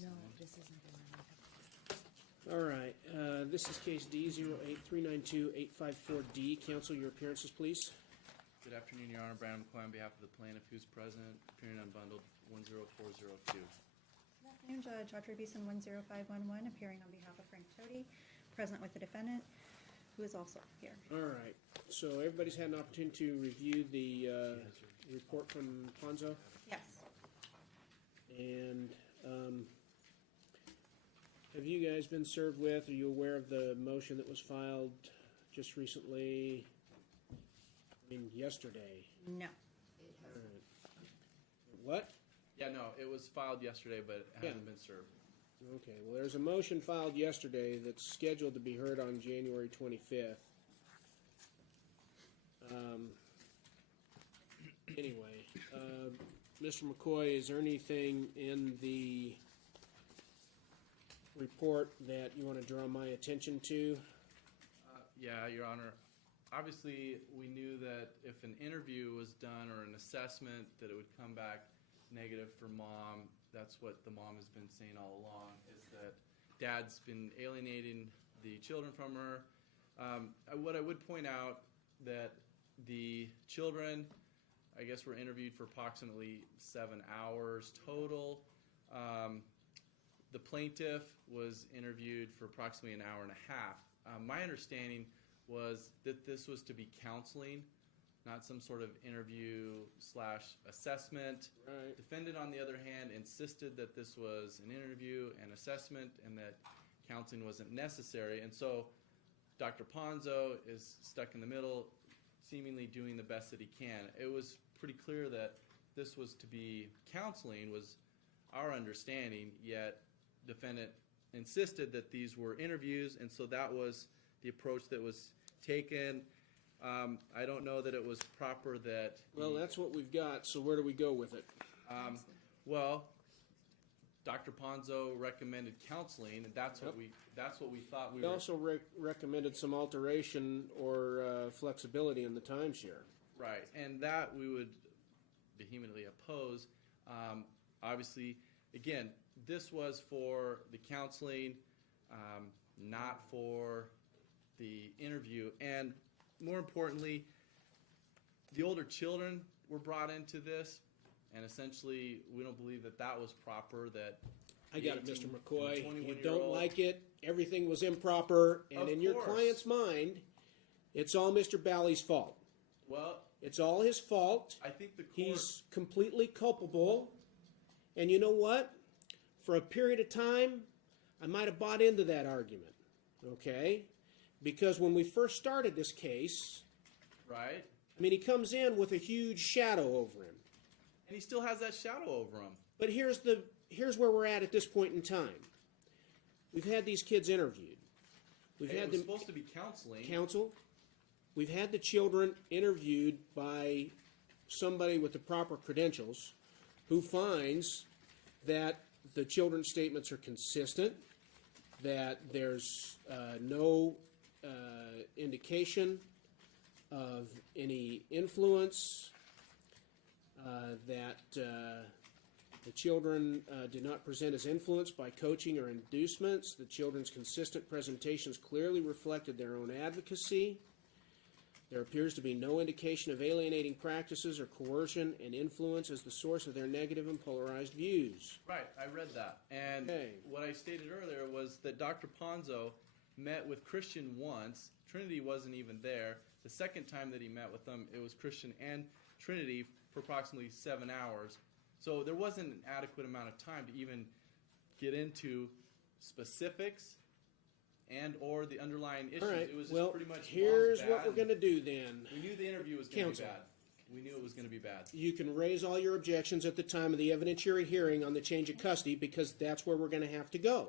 No, this isn't the one. All right, this is case D 08392854D. Counsel, your appearances, please. Good afternoon, Your Honor. Brandon McCoy on behalf of the plaintiff who's present, appearing unbundled 10402. Good afternoon, Judge Audrey Beeson, 10511, appearing on behalf of Frank Toti, present with the defendant, who is also here. All right, so everybody's had an opportunity to review the report from Ponzo, Yes. and have you guys been served with, are you aware of the motion that was filed just recently? I mean, yesterday. No. All right. What? Yeah, no, it was filed yesterday, but it hasn't been served. Okay, well, there's a motion filed yesterday that's scheduled to be heard on January 25th. Anyway, Mr. McCoy, is there anything in the report that you want to draw my attention to? Yeah, Your Honor. Obviously, we knew that if an interview was done or an assessment, that it would come back negative for mom. That's what the mom has been saying all along, is that dad's been alienating the children from her. What I would point out, that the children, I guess, were interviewed for approximately 7 hours total. The plaintiff was interviewed for approximately an hour and a half. My understanding was that this was to be counseling, not some sort of interview/assessment. Right. Defendant, on the other hand, insisted that this was an interview and assessment and that counseling wasn't necessary. And so Dr. Ponzo is stuck in the middle, seemingly doing the best that he can. It was pretty clear that this was to be counseling, was our understanding, yet defendant insisted that these were interviews, and so that was the approach that was taken. I don't know that it was proper that... Well, that's what we've got, so where do we go with it? Well, Dr. Ponzo recommended counseling, and that's what we thought we We were... also recommended some alteration or flexibility in the timeshare. Right, and that we would vehemently oppose. Obviously, again, this was for the counseling, not for the interview. And more importantly, the older children were brought into this, and essentially we don't believe that that was proper, that I got it, Mr. 18 McCoy. and You 21-year-old don't like it. Everything was improper. And Of in your course. client's mind, it's all Mr. Balle's fault. Well, It's all his fault. I think the court... He's completely culpable. And you know what? For a period of time, I might have bought into that argument. Okay? Because when we first started this case, Right, I mean, he comes in with a huge shadow over him. and he still has that shadow over him. But here's where we're at this point in time. We've had these kids interviewed. We've It had was them supposed to be counseling. counsel. We've had the children interviewed by somebody with the proper credentials who finds that the children's statements are consistent, that there's no indication of any influence, that the children did not present as influenced by coaching or inducements. The children's consistent presentations clearly reflected their own advocacy. There appears to be no indication of alienating practices or coercion and influence as the source of their negative and polarized views. Right, I read that. And Okay. what I stated earlier was that Dr. Ponzo met with Christian once. Trinity wasn't even there. The second time that he met with them, it was Christian and Trinity for approximately 7 hours. So there wasn't an adequate amount of time to even get into specifics and or the underlying issues. All right, It was just well, pretty much here's mom's what we're bad. going to do then. We knew the interview was going to be Counsel. bad. We knew it was going to be bad. You can raise all your objections at the time of the evidentiary hearing on the change of custody because that's where we're going to have to go.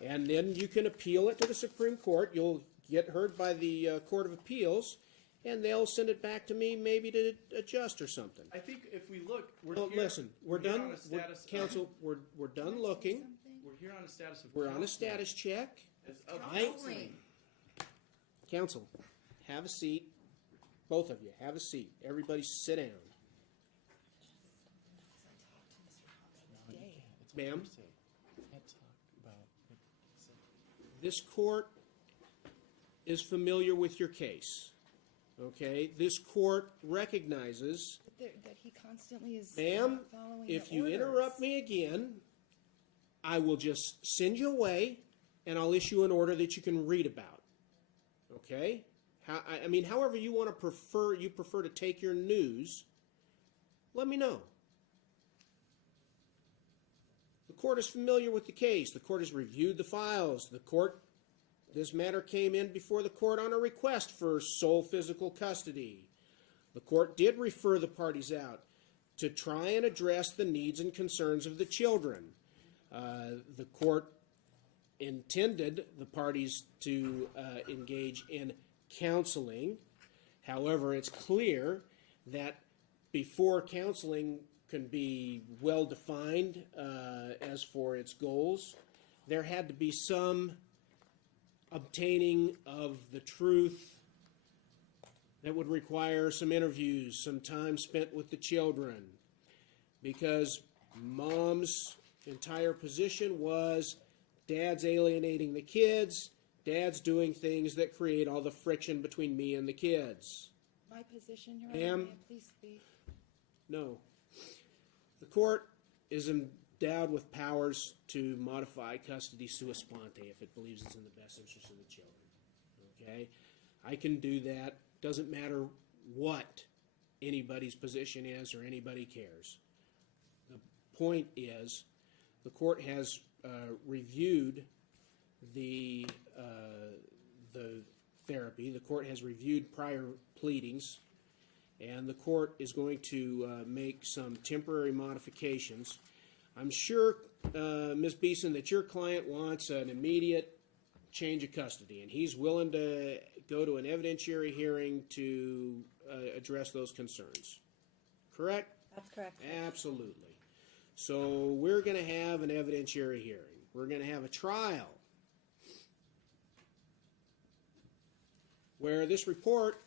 And then you can appeal it to the Supreme Court. You'll get heard by the Court of Appeals, and they'll send it back to me maybe to adjust or something. I think if we look, we're Well, here, listen, we're here done. on a status of- Counsel, we're done looking. We're here on a status of We're on a counseling. status check. It's of I- counseling. Counsel, have a seat. Both of you, have a seat. Everybody sit down. Ma'am? this court is familiar with your case. Okay? This court recognizes, That he constantly is ma'am, not following the if you orders. interrupt me again, I will just send you away and I'll issue an order that you can read about. Okay? I mean, however you want to prefer to take your news, let me know. The court is familiar with the case. The court has reviewed the files. This matter came in before the court on a request for sole physical custody. The court did refer the parties out to try and address the needs and concerns of the children. The court intended the parties to engage in counseling. However, it's clear that before counseling can be well defined as for its goals, there had to be some obtaining of the truth that would require some interviews, some time spent with the children, because mom's entire position was dad's alienating the kids, dad's doing things that create all the friction between me and the kids. My position, Your Ma'am? Honor, may I please speak? No. The court is endowed with powers to modify custody sua sponte if it believes it's in the best interest of the children. Okay? I can do that. Doesn't matter what anybody's position is or anybody cares. The point is, the court has reviewed the therapy. The court has reviewed prior pleadings, and the court is going to make some temporary modifications. I'm sure, Ms. Beeson, that your client wants an immediate change of custody, and he's willing to go to an evidentiary hearing to address those concerns. Correct? That's correct. Absolutely. So we're going to have an evidentiary hearing. We're going to have a trial where this report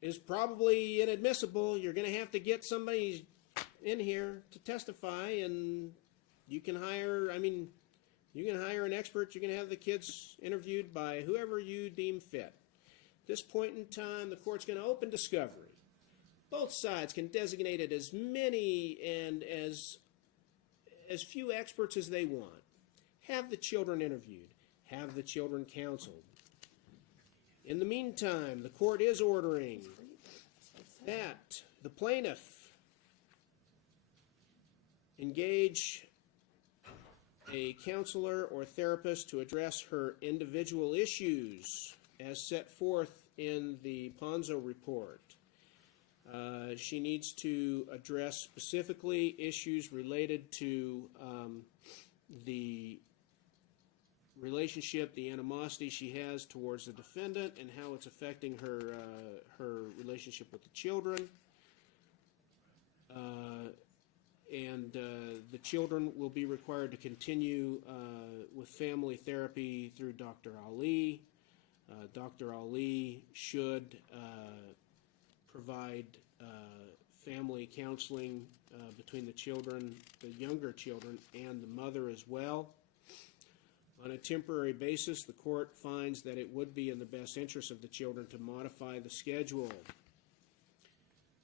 is probably inadmissible. You're going to have to get somebody in here to testify, and you can hire an expert. You can have the kids interviewed by whoever you deem fit. At this point in time, the court's going to open discovery. Both sides can designate it as many and as few experts as they want. Have the children interviewed. Have the children counseled. In the meantime, the court is ordering that the plaintiff engage a counselor or therapist to address her individual issues as set forth in the Ponzo report. She needs to address specifically issues related to the relationship, the animosity she has towards the defendant, and how it's affecting her relationship with the children. And the children will be required to continue with family therapy through Dr. Ali. Dr. Ali should provide family counseling between the children, the younger children, and the mother as well. On a temporary basis, the court finds that it would be in the best interest of the children to modify the schedule.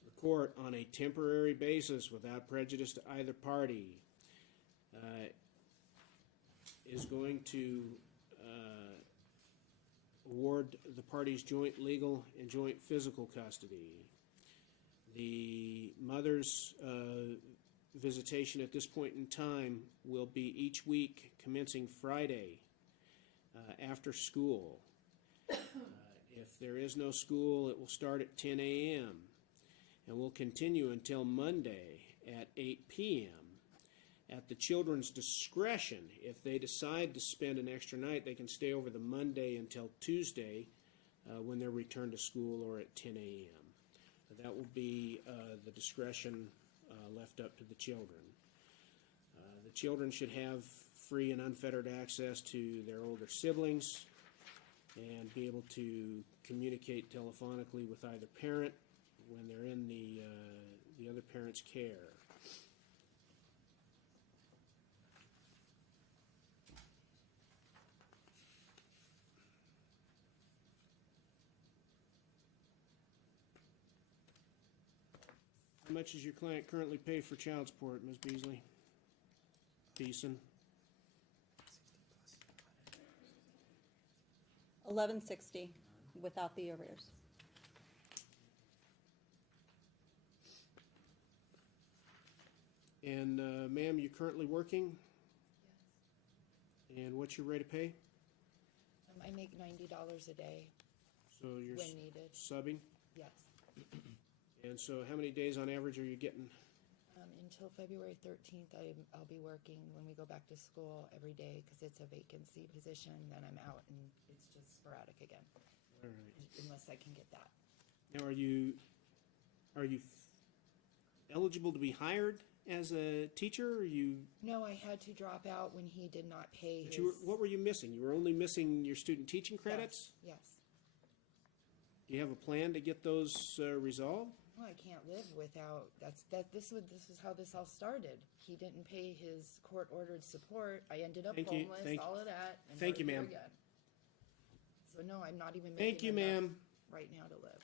The court, on a temporary basis, without prejudice to either party, is going to award the parties joint legal and joint physical custody. The mother's visitation at this point in time will be each week commencing Friday after school. If there is no school, it will start at 10 a.m. and will continue until Monday at 8 p.m. At the children's discretion, if they decide to spend an extra night, they can stay over the Monday until Tuesday when they're returned to school, or at 10 a.m. That will be the discretion left up to the children. The children should have free and unfettered access to their older siblings and be able to communicate telephonically with either parent when they're in the other parent's care. much does your client currently pay for child support, Ms. Beasley? Beeson? $11.60 without the arrears. And, ma'am, you currently working? And what's your rate of pay? I make $90 a day So you're when needed. subbing? Yes. And so how many days on average are you getting? Until February 13th, I'll be working when we go back to school every day because it's a vacancy position. Then I'm out and it's just sporadic again, All right. unless I can get that. Now, are you eligible to be hired as a teacher? Or you, No, I had to drop out when he did not pay but his. you were, what were you missing? You were only missing your student teaching credits? Yes. Do you have a plan to get those resolved? Well, I can't live without. This was how this all started. He didn't pay his court-ordered support. I ended up Thank you. homeless. All of that. And Thank now you, here ma'am. again. So no, I'm not even Thank you, making enough ma'am. right now to live.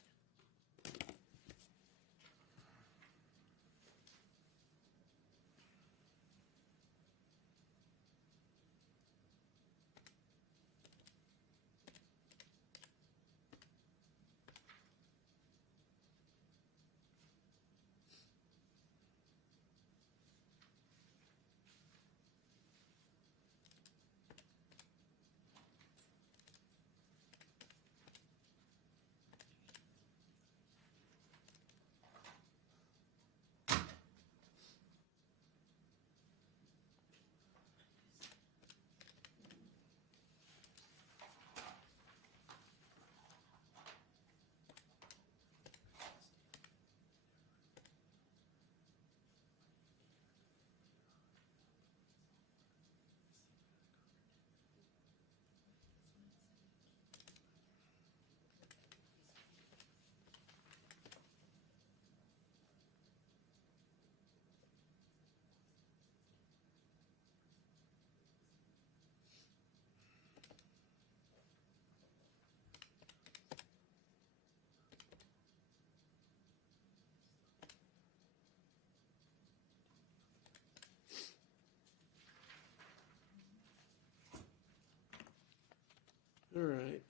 All right.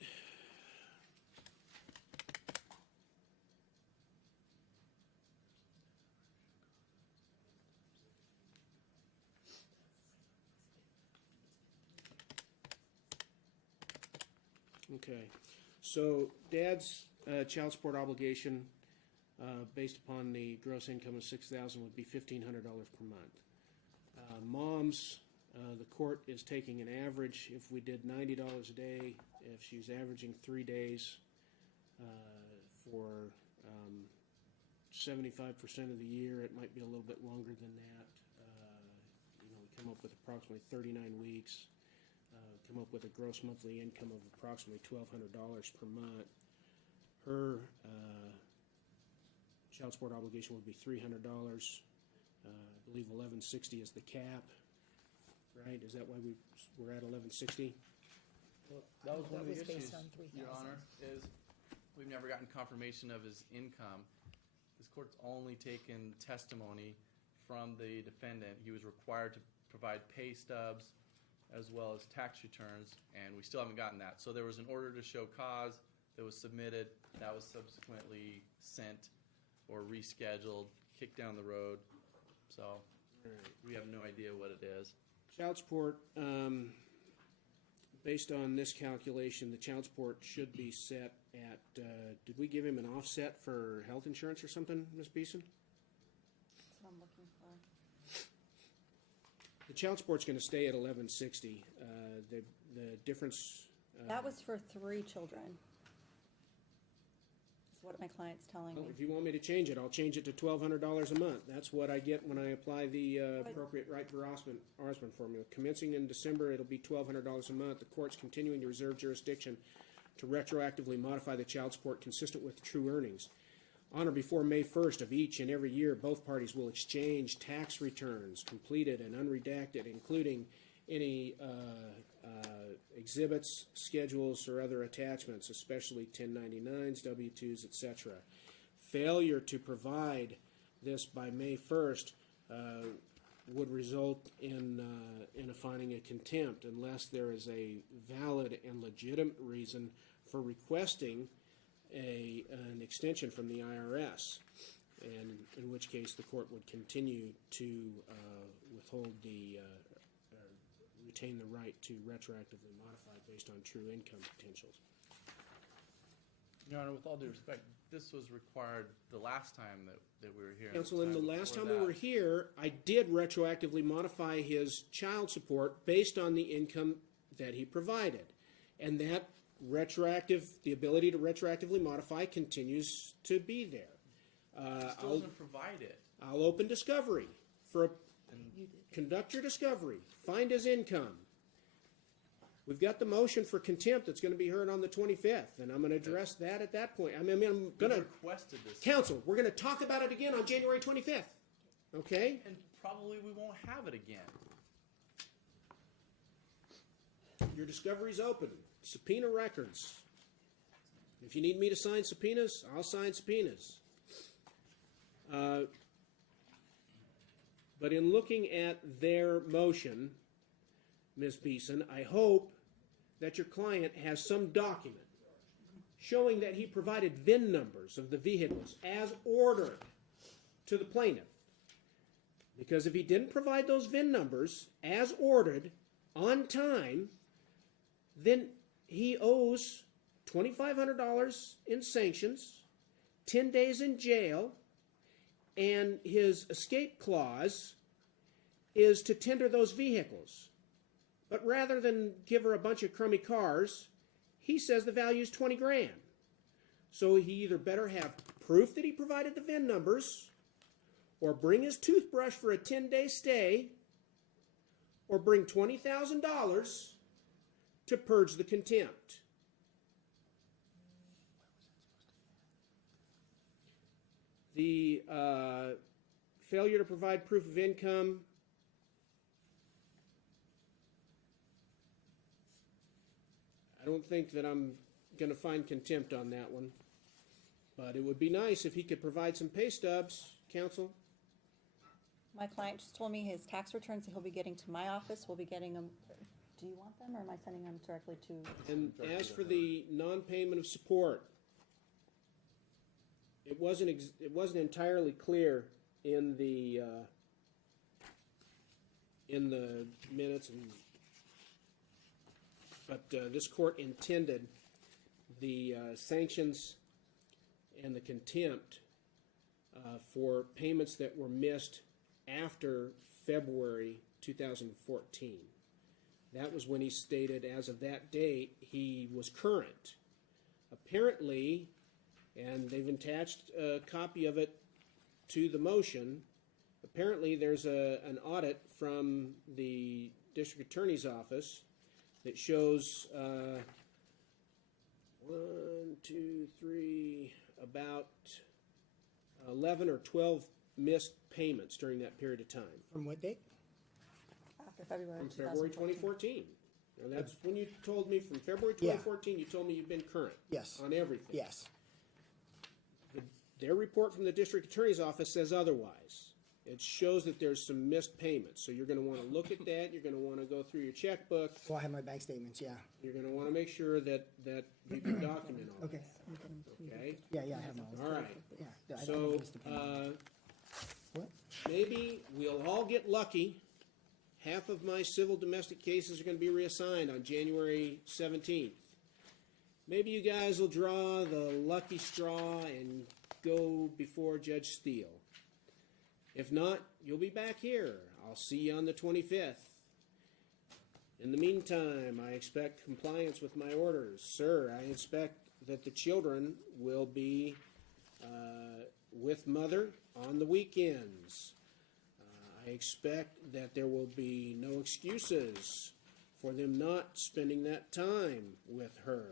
Okay, so Dad's child support obligation, based upon the gross income of $6,000, would be $1,500 per month. Mom's, the court is taking an average. If we did $90 a day, if she's averaging 3 days for 75% of the year, it might be a little bit longer than that. We come up with approximately 39 weeks. Come up with a gross monthly income of approximately $1,200 per month. Her child support obligation would be $300. I believe $1,160 is the cap, right? Is that why we're at $1,160? Well, that was one of the That was issues, based on 3,000. Your Honor, is we've never gotten confirmation of his income. This court's only taken testimony from the defendant. He was required to provide pay stubs as well as tax returns, and we still haven't gotten that. So there was an order to show cause that was submitted, that was subsequently sent or rescheduled, kicked down the road. So we have no idea what it is. Child support, based on this calculation, the child support should be set at, did we give him an offset for health insurance or something, Ms. Beeson? That's what I'm looking for. The child support's going to stay at $1,160. The difference. That was for 3 children. Is what my client's telling me. Well, if you want me to change it, I'll change it to $1,200 a month. That's what I get when I apply the appropriate right for Osmond formula. Commencing in December, it'll be $1,200 a month. The court's continuing to reserve jurisdiction to retroactively modify the child support consistent with true earnings. On or before May 1st of each and every year, both parties will exchange tax returns, completed and unredacted, including any exhibits, schedules, or other attachments, especially 1099s, W-2s, etc. Failure to provide this by May 1st would result in a finding of contempt unless there is a valid and legitimate reason for requesting an extension from the IRS, and in which case the court would continue to withhold retain the right to retroactively modify based on true income potentials. Your Honor, with all due respect, this was required the last time that we were here. Counsel, in the last time before we were that. here, I did retroactively modify his child support based on the income that he provided. And that the ability to retroactively modify continues to be there. Still doesn't provide it. I'll open discovery You did. conduct your discovery, find his income. We've got the motion for contempt that's going to be heard on the 25th, and I'm going to address that at that point. I'm going We to requested this. counsel. We're going to talk about it again on January 25th. Okay? And probably we won't have it again. Your discovery's open. Subpoena records. If you need me to sign subpoenas, I'll sign subpoenas. But in looking at their motion, Ms. Beeson, I hope that your client has some document showing that he provided VIN numbers of the vehicles as ordered to the plaintiff. Because if he didn't provide those VIN numbers as ordered on time, then he owes $2,500 in sanctions, 10 days in jail, and his escape clause is to tender those vehicles. But rather than give her a bunch of crummy cars, he says the value is 20 grand. So he either better have proof that he provided the VIN numbers, or bring his toothbrush for a 10-day stay, or bring $20,000 to purge the contempt. The failure to provide proof of income, I don't think that I'm going to find contempt on that one. But it would be nice if he could provide some pay stubs, counsel. My client just told me his tax returns that he'll be getting to my office, we'll be getting them. Do you want them, or am I sending them directly to? And as for the non-payment of support, it wasn't entirely clear in the minutes, but this court intended the sanctions and the contempt for payments that were missed after February 2014. That was when he stated as of that date he was current. Apparently, and they've attached a copy of it to the motion, apparently there's an audit from the district attorney's office that shows about 11 or 12 missed payments during that period of time. From what date? After February From February 2014. And that's when you told me from February Yeah. 2014, you told me you've been current Yes. on everything. Yes. Their report from the district attorney's office says otherwise. It shows that there's some missed payments. So you're going to want to look at that. You're going to want to go through your checkbook. Well, I have my bank statements, yeah. You're going to want to make sure that you can document all Okay. that. Okay? Yeah, I have them all. All right. Yeah. I So never missed a payment. What? maybe we'll all get lucky. Half of my civil domestic cases are going to be reassigned on January 17th. Maybe you guys will draw the lucky straw and go before Judge Steele. If not, you'll be back here. I'll see you on the 25th. In the meantime, I expect compliance with my orders. Sir, I expect that the children will be with mother on the weekends. I expect that there will be no excuses for them not spending that time with her.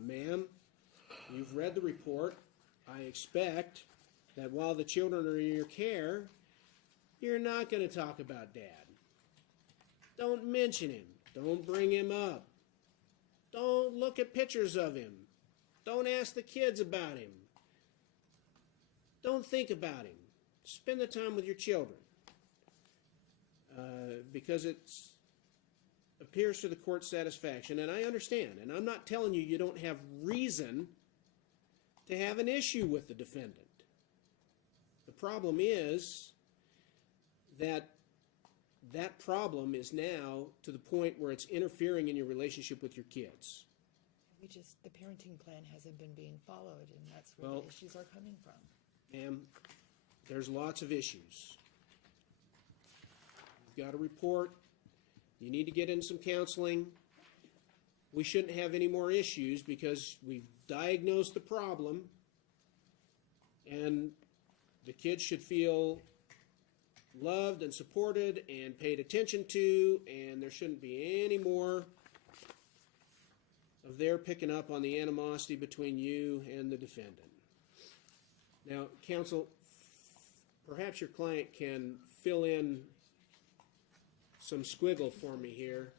Ma'am, you've read the report. I expect that while the children are in your care, you're not going to talk about Dad. Don't mention him. Don't bring him up. Don't look at pictures of him. Don't ask the kids about him. Don't think about him. Spend the time with your children. Because it appears to the court's satisfaction, and I understand, and I'm not telling you you don't have reason to have an issue with the defendant. The problem is that that problem is now to the point where it's interfering in your relationship with your kids. The parenting plan hasn't been being followed, and that's where Well- the issues are coming from. Ma'am, there's lots of issues. You've got a report. You need to get in some counseling. We shouldn't have any more issues because we've diagnosed the problem, and the kids should feel loved and supported and paid attention to, and there shouldn't be any more of their picking up on the animosity between you and the defendant. Now, counsel, perhaps your client can fill in some squiggle for me here.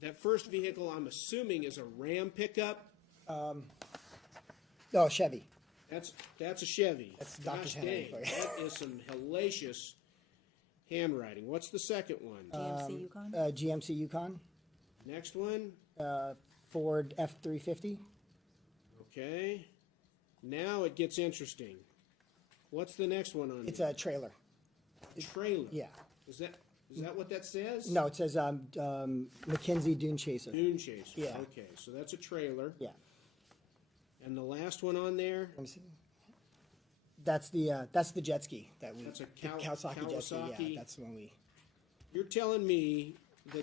That first vehicle, I'm assuming, is a Ram pickup. Oh, Chevy. That's a Chevy. That's Dr. Gosh Henry dang, for you. that is some hellacious handwriting. What's the second one? GMC Yukon? GMC Yukon. Next one? Ford F-350. Okay. Now it gets interesting. What's the next one on It's here? a trailer. Trailer. Yeah. Is that what that says? No, it says McKinsey Dune Chaser. Dune Chaser. Yeah. Okay, so that's a trailer. Yeah. And the last one on there? Let me see. That's the jet ski that we. That's a the Kawasaki jet ski. Kawasaki. Yeah, that's the one we. You're telling me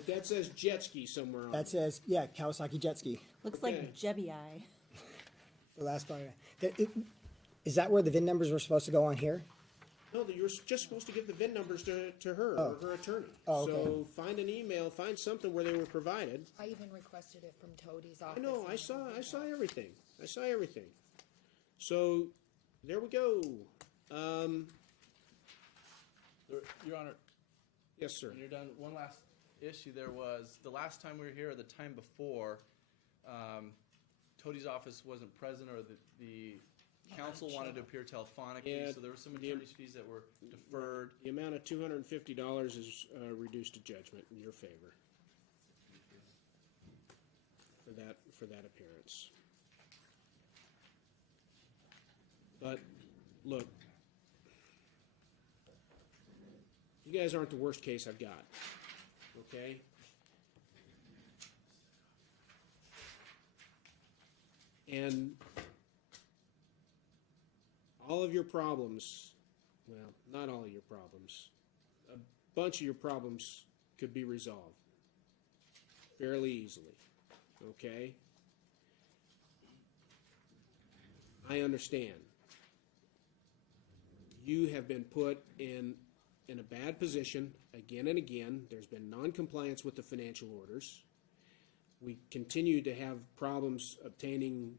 that says jet ski somewhere on That it. says Kawasaki jet ski. Looks Okay. like Jebby Eye. The last part. Is that where the VIN numbers were supposed to go on here? No, that you're just supposed to give the VIN numbers to her or her attorney. Oh, okay. So find an email, find something where they were provided. I even requested it from Toadie's I office. know, and I saw everything. everything. I saw everything. So there we go. Your Honor, Yes, sir. when you're done, one last issue there was, the last time we were here or the time before, Toadie's office wasn't present, or the council wanted to appear telephonically, Yeah, so there were some the- attorney's fees that were deferred. The amount of $250 is reduced to judgment in your favor for that appearance. But look, you guys aren't the worst case I've got. Okay? And all of your problems, well, not all of your problems, a bunch of your problems could be resolved fairly easily. Okay? I understand. You have been put in a bad position again and again. There's been non-compliance with the financial orders. We continue to have problems obtaining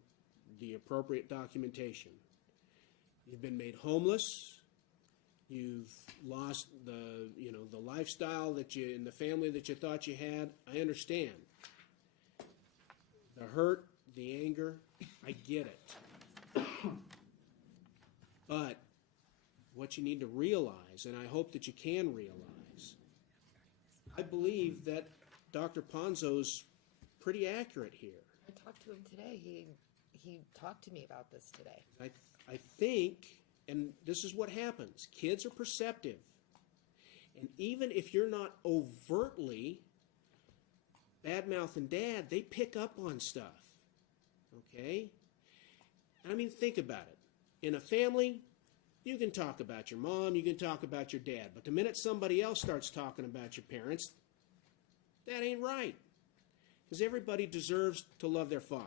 the appropriate documentation. You've been made homeless. You've lost the lifestyle that you in the family that you thought you had. I understand. The hurt, the anger, I get it. But what you need to realize, and I hope that you can realize, I believe that Dr. Ponzo's pretty accurate here. I talked to him today. He talked to me about this today. I think, and this is what happens, kids are perceptive. And even if you're not overtly bad-mouthing dad, they pick up on stuff. Okay? I mean, think about it. In a family, you can talk about your mom, you can talk about your dad, but the minute somebody else starts talking about your parents, that ain't right. Because everybody deserves to love their father.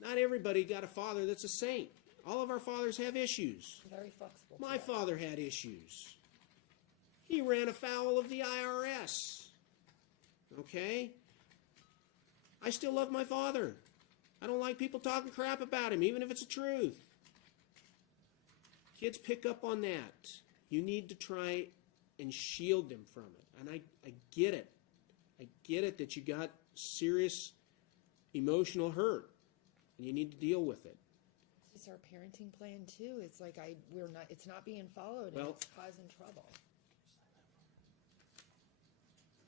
Not everybody got a father that's a saint. All of our fathers have issues. Very flexible. My father had issues. He ran afoul of the IRS. Okay? I still love my father. I don't like people talking crap about him, even if it's the truth. Kids pick up on that. You need to try and shield them from it. And I get it. I get it that you got serious emotional hurt, and you need to deal with it. It's our parenting plan too. It's like it's not being followed, Well- and it's causing trouble.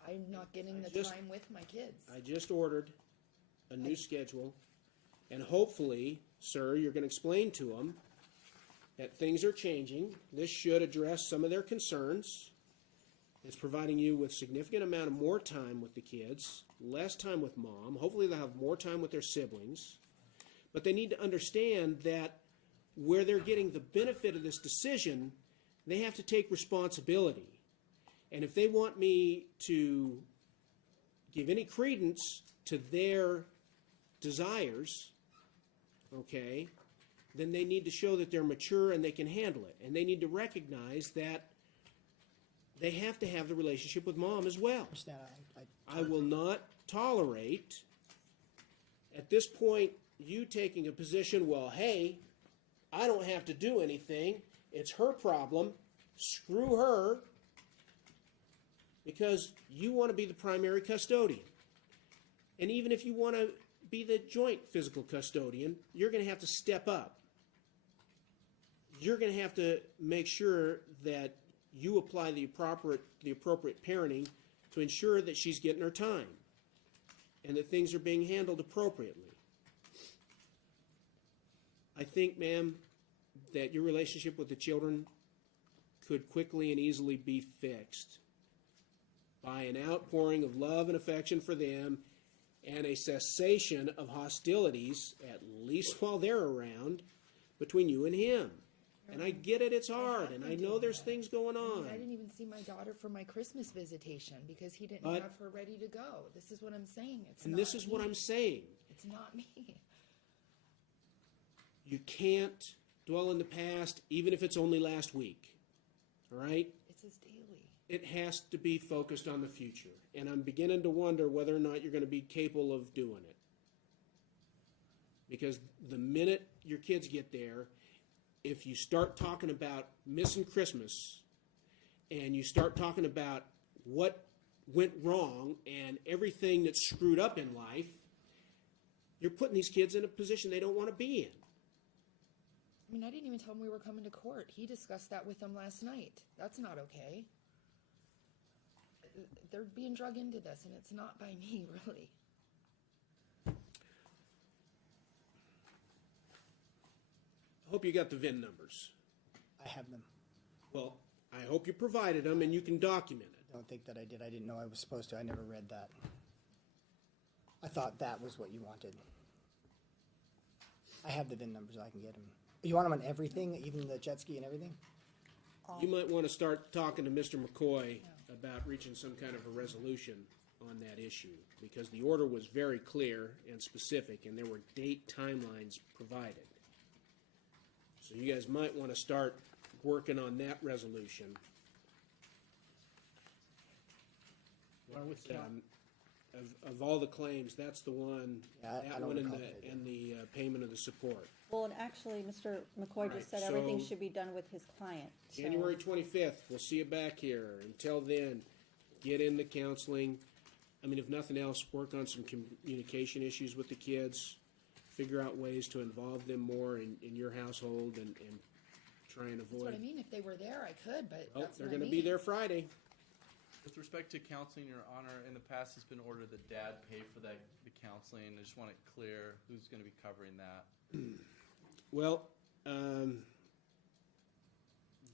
I'm not getting the just- time with my kids. I just ordered a new schedule, and hopefully, sir, you're going to explain to them that things are changing. This should address some of their concerns. It's providing you with significant amount of more time with the kids, less time with mom. Hopefully they'll have more time with their siblings. But they need to understand that where they're getting the benefit of this decision, they have to take responsibility. And if they want me to give any credence to their desires, okay, then they need to show that they're mature and they can handle it. And they need to recognize that they have to have the relationship with mom as well. Understand, I will not tolerate, at this point, you taking a position, well, hey, I don't have to do anything. It's her problem. Screw her. Because you want to be the primary custodian. And even if you want to be the joint physical custodian, you're going to have to step up. You're going to have to make sure that you apply the appropriate parenting to ensure that she's getting her time and that things are being handled appropriately. I think, ma'am, that your relationship with the children could quickly and easily be fixed by an outpouring of love and affection for them and a cessation of hostilities, at least while they're around, between you and him. And I get it, it's hard, and I know there's things going on. I didn't even see my daughter for my Christmas visitation because he didn't But- have her ready to go. This is what I'm saying. And this is what I'm saying. It's not me. You can't dwell in the past, even if it's only last week. All right? It's his daily. It has to be focused on the future. And I'm beginning to wonder whether or not you're going to be capable of doing it. Because the minute your kids get there, if you start talking about missing Christmas and you start talking about what went wrong and everything that's screwed up in life, you're putting these kids in a position they don't want to be in. I mean, I didn't even tell him we were coming to court. He discussed that with them last night. That's not okay. They're being drug into this, and it's not by me, really. I hope you got the VIN numbers. I have them. Well, I hope you provided them and you can document it. Don't think that I did. I didn't know I was supposed to. I never read that. I thought that was what you wanted. I have the VIN numbers. I can get them. You want them on everything, even the jet ski and everything? You might want to start talking to Mr. McCoy about reaching some kind of a resolution on that issue, because the order was very clear and specific, and there were date timelines provided. So you guys might want to start working on that resolution. Of all the claims, that's the one, Yeah, I that don't one and recall the, that. and the payment of the support. Well, and actually, Mr. McCoy Right, just said everything so- should be done with his client. so- January 25th, we'll see you back here. Until then, get in the counseling. I mean, if nothing else, work on some communication issues with the kids. Figure out ways to involve them more in your household and try and That's what I avoid. mean. If they were there, I could, but Well, that's they're what I going to mean. be there Friday. With respect to counseling, Your Honor, in the past it's been ordered that dad pay for the counseling. I just want it clear who's going to be covering that. Well,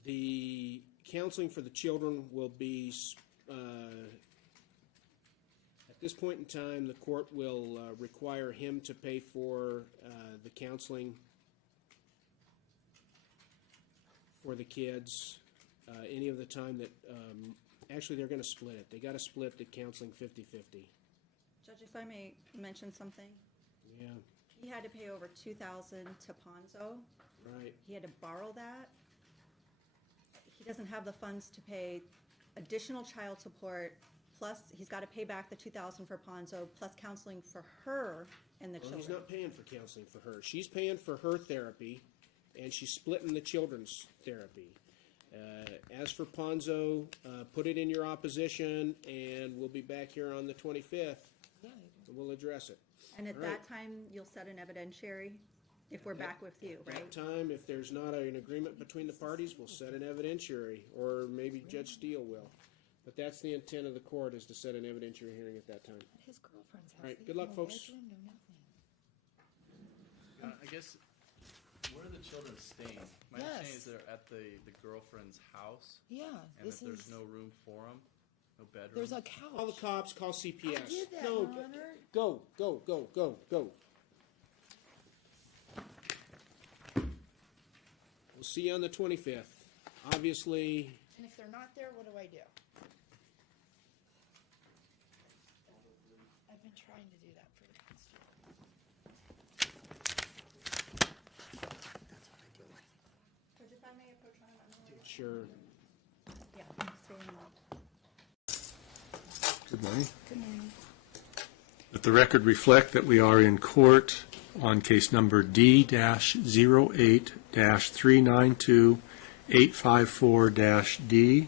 the counseling for the children will be, at this point in time, the court will require him to pay for the counseling for the kids any of the time that, actually, they're going to split it. They got to split the counseling 50-50. Judge, if I may mention something, Yeah, he had to pay over $2,000 to Ponzo. right. He had to borrow that. He doesn't have the funds to pay additional child support, plus he's got to pay back the $2,000 for Ponzo, plus counseling for her and the Well, he's children. not paying for counseling for her. She's paying for her therapy, and she's splitting the children's therapy. As for Ponzo, put it in your opposition, and we'll be back here on the 25th, Yeah, and we'll address it. And at All right. that time, you'll set an evidentiary if we're back with you, At right? that time, if there's not an agreement between the parties, we'll set an evidentiary, or maybe Judge Steele will. But that's the intent of the court, is to set an evidentiary hearing at that time. at his girlfriend's house. All right, They good have luck, no folks. bedroom, no nothing. I guess, where are the children staying? My Yes. understanding is they're at the girlfriend's house, Yeah, and this that there's is, no room for them, no bedroom. there's a Call the couch. cops, call CPS. I did that, No, Your Honor. go, go, go, go, go. We'll see you on the 25th. Obviously, And if they're not there, what do I do? I've been trying to do that for the past year. That's what I deal with. Judge, if I may approach one of them. sure. Yeah, staying on. Good morning. Good morning. Let the record reflect that we are in court on case number D-08-392854-D,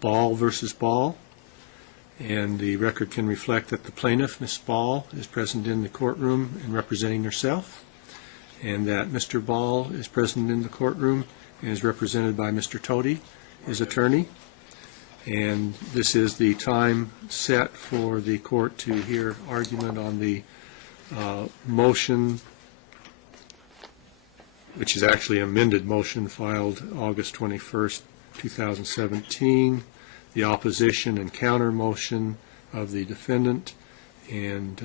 Ball versus Ball. And the record can reflect that the plaintiff, Ms. Ball, is present in the courtroom and representing herself, and that Mr. Ball is present in the courtroom and is represented by Mr. Tody, his attorney. And this is the time set for the court to hear argument on the motion, which is actually amended motion filed August 21st, 2017, the opposition and counter motion of the defendant, and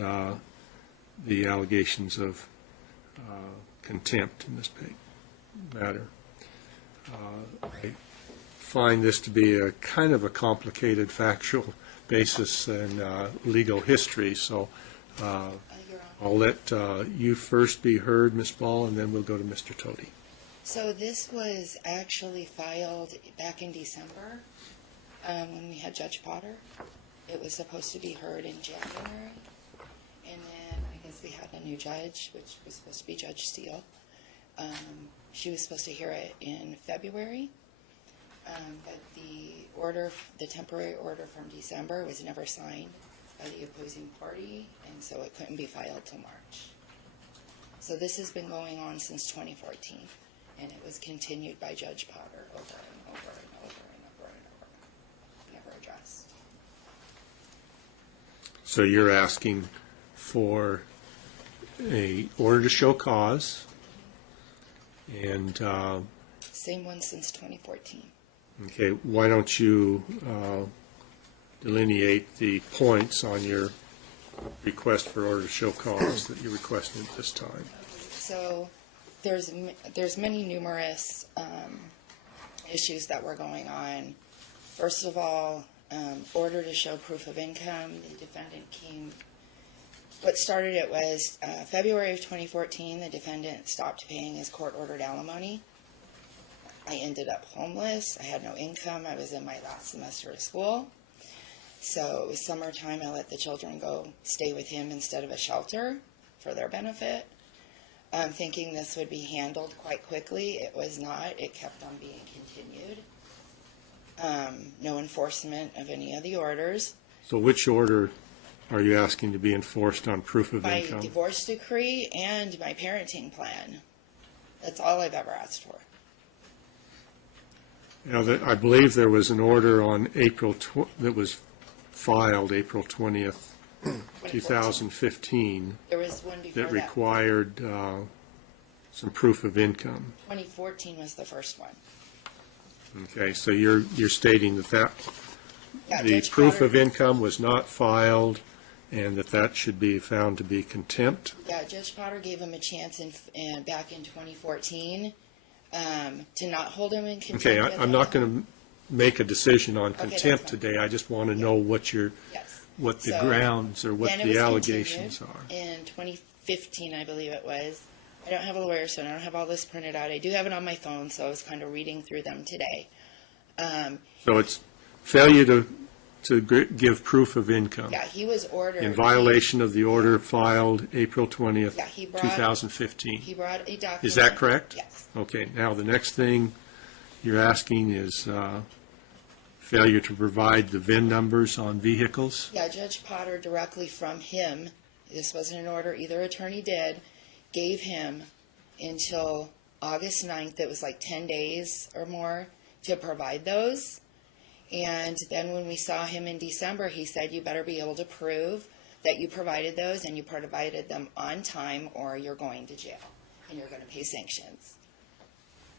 the allegations of contempt in this matter. I find this to be a kind of a complicated factual basis and legal history, so Your Honor. I'll let you first be heard, Ms. Ball, and then we'll go to Mr. Tody. So this was actually filed back in December, when we had Judge Potter. It was supposed to be heard in January, and then I guess we had a new judge, which was supposed to be Judge Steele. She was supposed to hear it in February, but the temporary order from December was never signed by the opposing party, and so it couldn't be filed till March. So this has been going on since 2014, and it was continued by Judge Potter over and over and over and over and over, never addressed. So you're asking for a order to show cause, and, Same one since 2014. okay, why don't you delineate the points on your request for order to show cause that you're requesting at this time? So there's many numerous issues that were going on. First of all, order to show proof of income. The defendant came. What started it was February of 2014. The defendant stopped paying his court-ordered alimony. I ended up homeless. I had no income. I was in my last semester of school. So it was summertime. I let the children go stay with him instead of a shelter for their benefit. Thinking this would be handled quite quickly. It was not. It kept on being continued. No enforcement of any of the orders. So which order are you asking to be enforced on proof of My income? divorce decree and my parenting plan. That's all I've ever asked for. Now, I believe there was an order on that was filed April 20th, 2015, There was one before that that. required some proof of income. 2014 was the first one. Okay, so you're stating that Yeah, the Judge proof Potter- of income was not filed and that should be found to be contempt? Yeah, Judge Potter gave him a chance back in 2014 to not hold him in contempt. Okay, I'm not going to make a decision on that's contempt fine. today. I just want to know what Yes. the So, grounds or what then it the was allegations continued are. In 2015, I believe it was. I don't have a lawyer, so I don't have all this printed out. I do have it on my phone, so I was kind of reading through them today. So it's failure to give proof of income Yeah, he was ordered. in violation of the order filed April 20th, Yeah, he brought- 2015. He brought a document. Is that correct? Yes. Okay, now the next thing you're asking is failure to provide the VIN numbers on vehicles? Yeah, Judge Potter directly from him, this wasn't an order either attorney did, gave him until August 9th, it was like 10 days or more, to provide those. And then when we saw him in December, he said, you better be able to prove that you provided those and you provided them on time or you're going to jail and you're going to pay sanctions.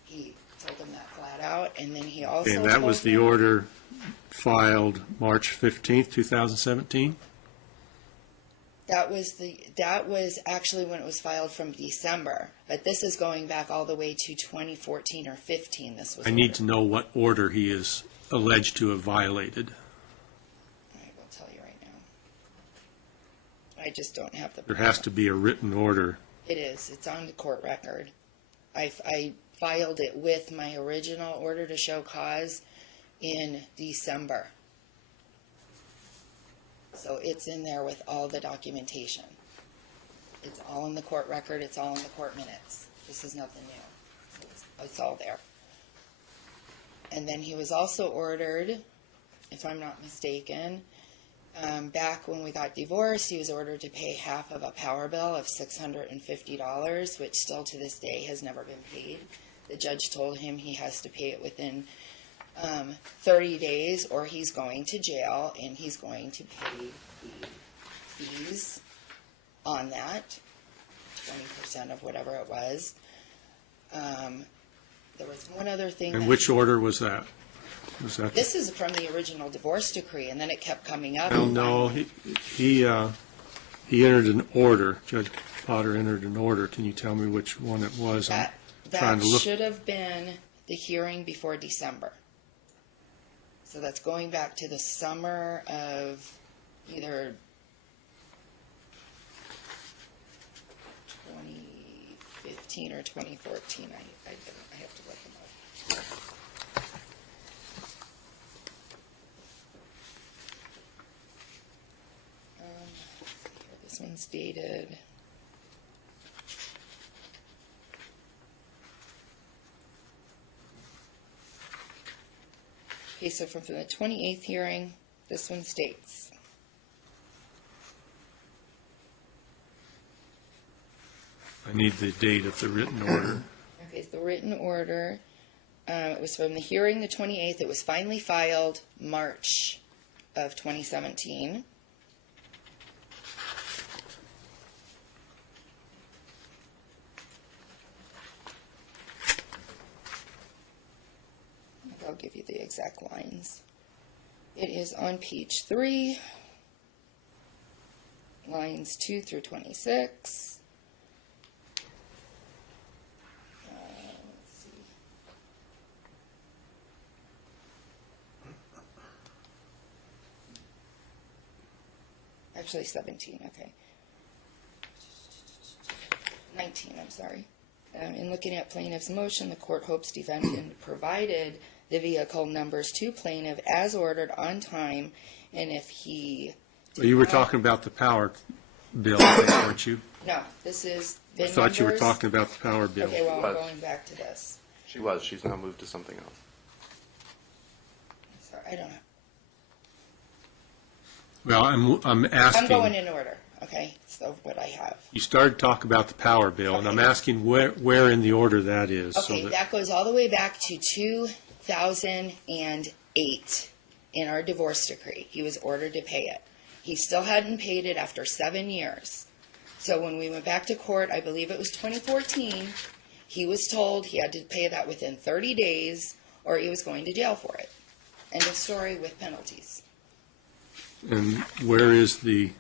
He told them that flat out, and then he also And that told was the him- order filed March 15th, 2017? That was actually when it was filed from December, but this is going back all the way to 2014 or 15. This was. I need to know what order he is alleged to have violated. I will tell you right now. I just don't have the. There has to be a written order. It is. It's on the court record. I filed it with my original order to show cause in December. So it's in there with all the documentation. It's all in the court record. It's all in the court minutes. This is nothing new. So it's all there. And then he was also ordered, if I'm not mistaken, back when we got divorced, he was ordered to pay half of a power bill of $650, which still to this day has never been paid. The judge told him he has to pay it within 30 days or he's going to jail, and he's going to pay the fees on that, 20% of whatever it was. There was one other thing. And that- which order was that? Was that? This is from the original divorce decree, and then it kept coming up. Well, no, he entered an order. Judge Potter entered an order. Can you tell me which one it was? I'm trying That to look. should have been the hearing before December. So that's going back to the summer of either 2015 or 2014. I have to look them up. This one's dated. Okay, so from the 28th hearing, this one states. I need the date of the written order. Okay, so the written order, it was from the hearing the 28th. It was finally filed March of 2017. I'll give you the exact lines. It is on page 3, lines 2 through 26. Let's see. Actually, 17, okay. 19, I'm sorry. In looking at plaintiff's motion, the court hopes defendant provided the vehicle numbers to plaintiff as ordered on time, and if he... Well, you were talking about the power bill, weren't you? No, this is I VIN thought you were numbers. talking about the power bill. Okay, well, I'm Was. going back to this. She was. She's now moved to something else. Sorry, I don't know. Well, I'm asking. I'm going in order, okay, so what I have. You started to talk about the power bill, and I'm Okay. asking where in the order that is. so Okay, that goes all the way back to 2008 in our divorce decree. He was ordered to pay it. He still hadn't paid it after 7 years. So when we went back to court, I believe it was 2014, he was told he had to pay that within 30 days or he was going to jail for it. End of story with penalties. And where is the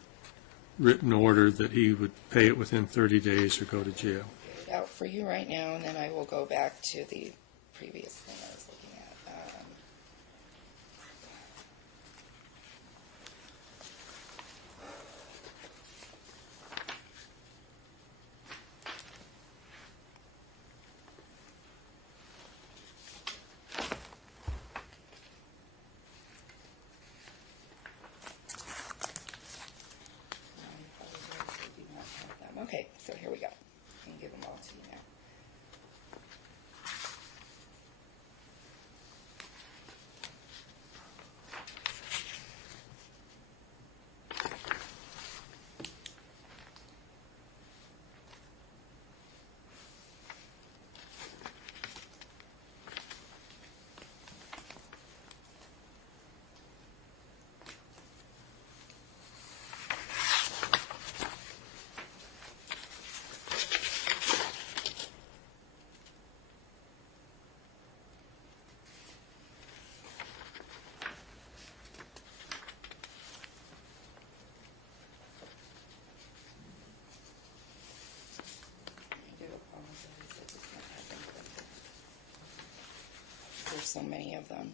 written order that he would pay it within 30 days or go to jail? Get it out for you right now, and then I will go back to the previous thing I was looking at. Okay, so here we go. I can give them all to you now. so many of them.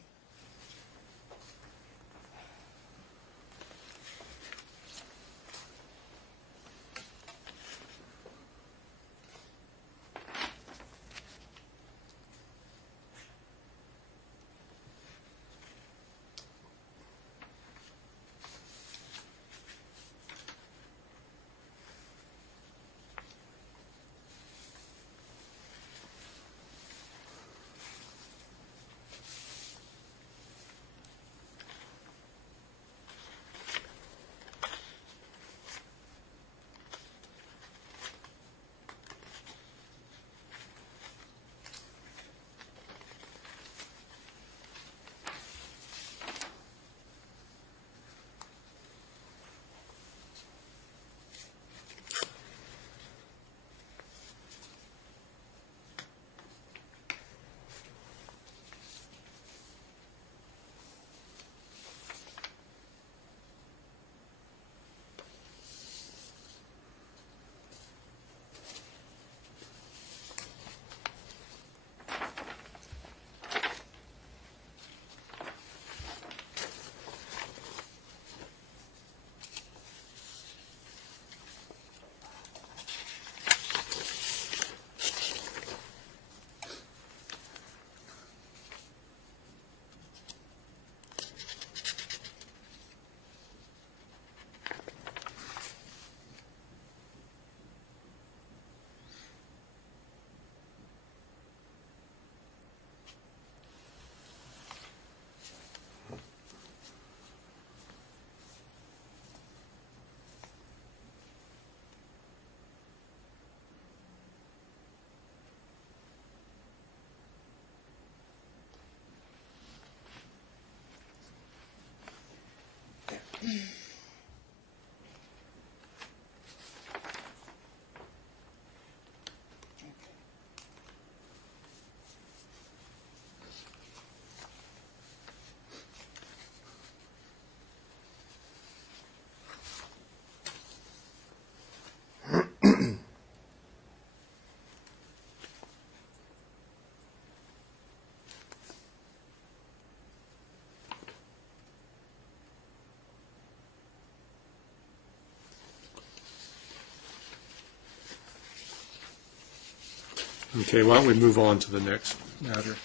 Okay, why don't we move on to the next matter?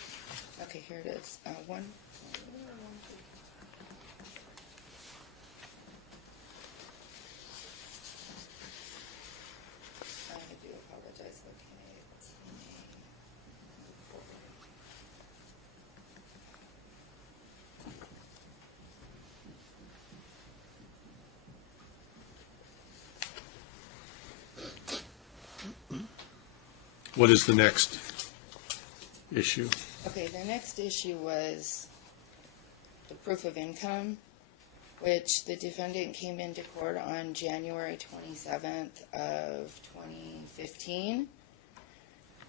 Okay, here it is. One. I do apologize. Okay. What is the next issue? Okay, the next issue was the proof of income, which the defendant came into court on January 27th of 2015.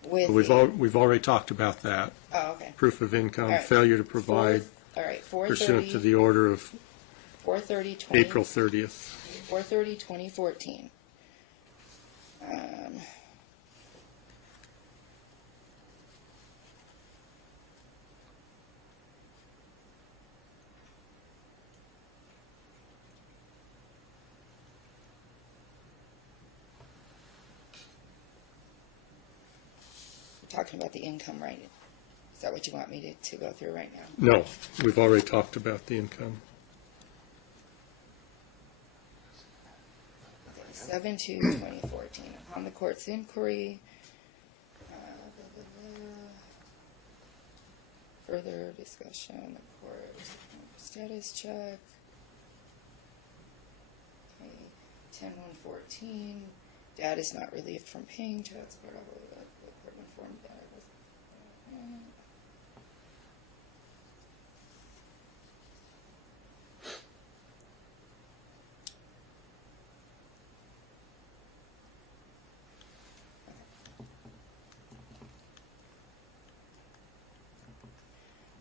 With We've already talked about that. Oh, okay. Proof of income, All right. failure to provide All right, pursuant to the 4/30, order of 4/30/20 April 30th. 4/30/2014. We're talking about the income, right? Is that what you want me to go through right now? No, we've already talked about the income. 7/2/2014. Upon the court's inquiry, further discussion, the court status check. Okay, 10/1/14. Dad is not relieved from paying child support. Although the court informed dad was.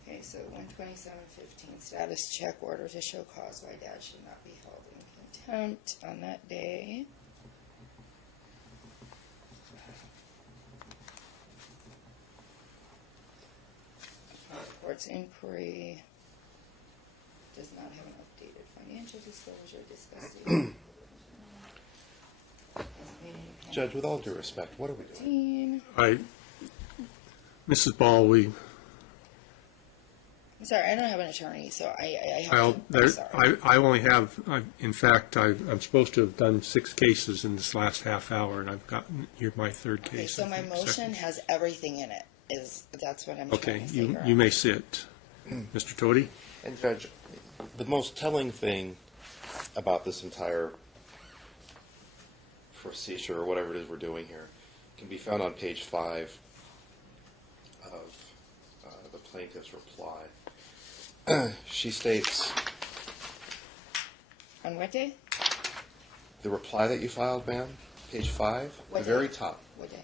Okay, so 1/27/15 status check order to show cause why dad should not be held in contempt on that day. court's inquiry does not have an updated financial disclosure discussing. Judge, with all due respect, what are we doing? Mrs. Ball, I'm sorry, I don't have an attorney, so I I'll, have to, there, I'm sorry. I only have, in fact, I'm supposed to have done 6 cases in this last half hour, and I've gotten, you're my third Okay, case. so I my think, motion second. has everything in it, that's what I'm trying Okay, to figure out. you may sit. Mr. Tody? And Judge, the most telling thing about this entire procedure, or whatever it is we're doing here, can be found on page 5 of the plaintiff's reply. She states, On what day? the reply that you filed, ma'am, page 5, What the very day? top. What day?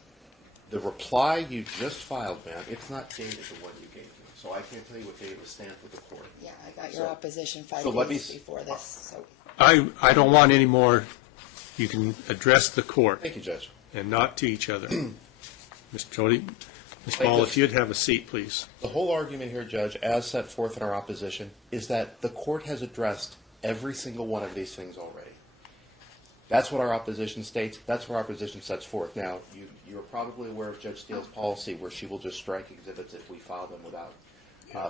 The reply you just filed, ma'am, it's not dated the one you gave me, so I can't tell you what date it was stamped with the court. Yeah, I got your So- opposition 5 so let me days s- before this, so. I don't want any more, you can address the court Thank you, Judge. and not to each other. Mr. Tody? Ms. Ball, if you'd have a seat, please. The whole argument here, Judge, as set forth in our opposition, is that the court has addressed every single one of these things already. That's what our opposition states. That's what our opposition sets forth. Now, you're probably aware of Judge Steele's policy where she will just strike exhibits if we file them without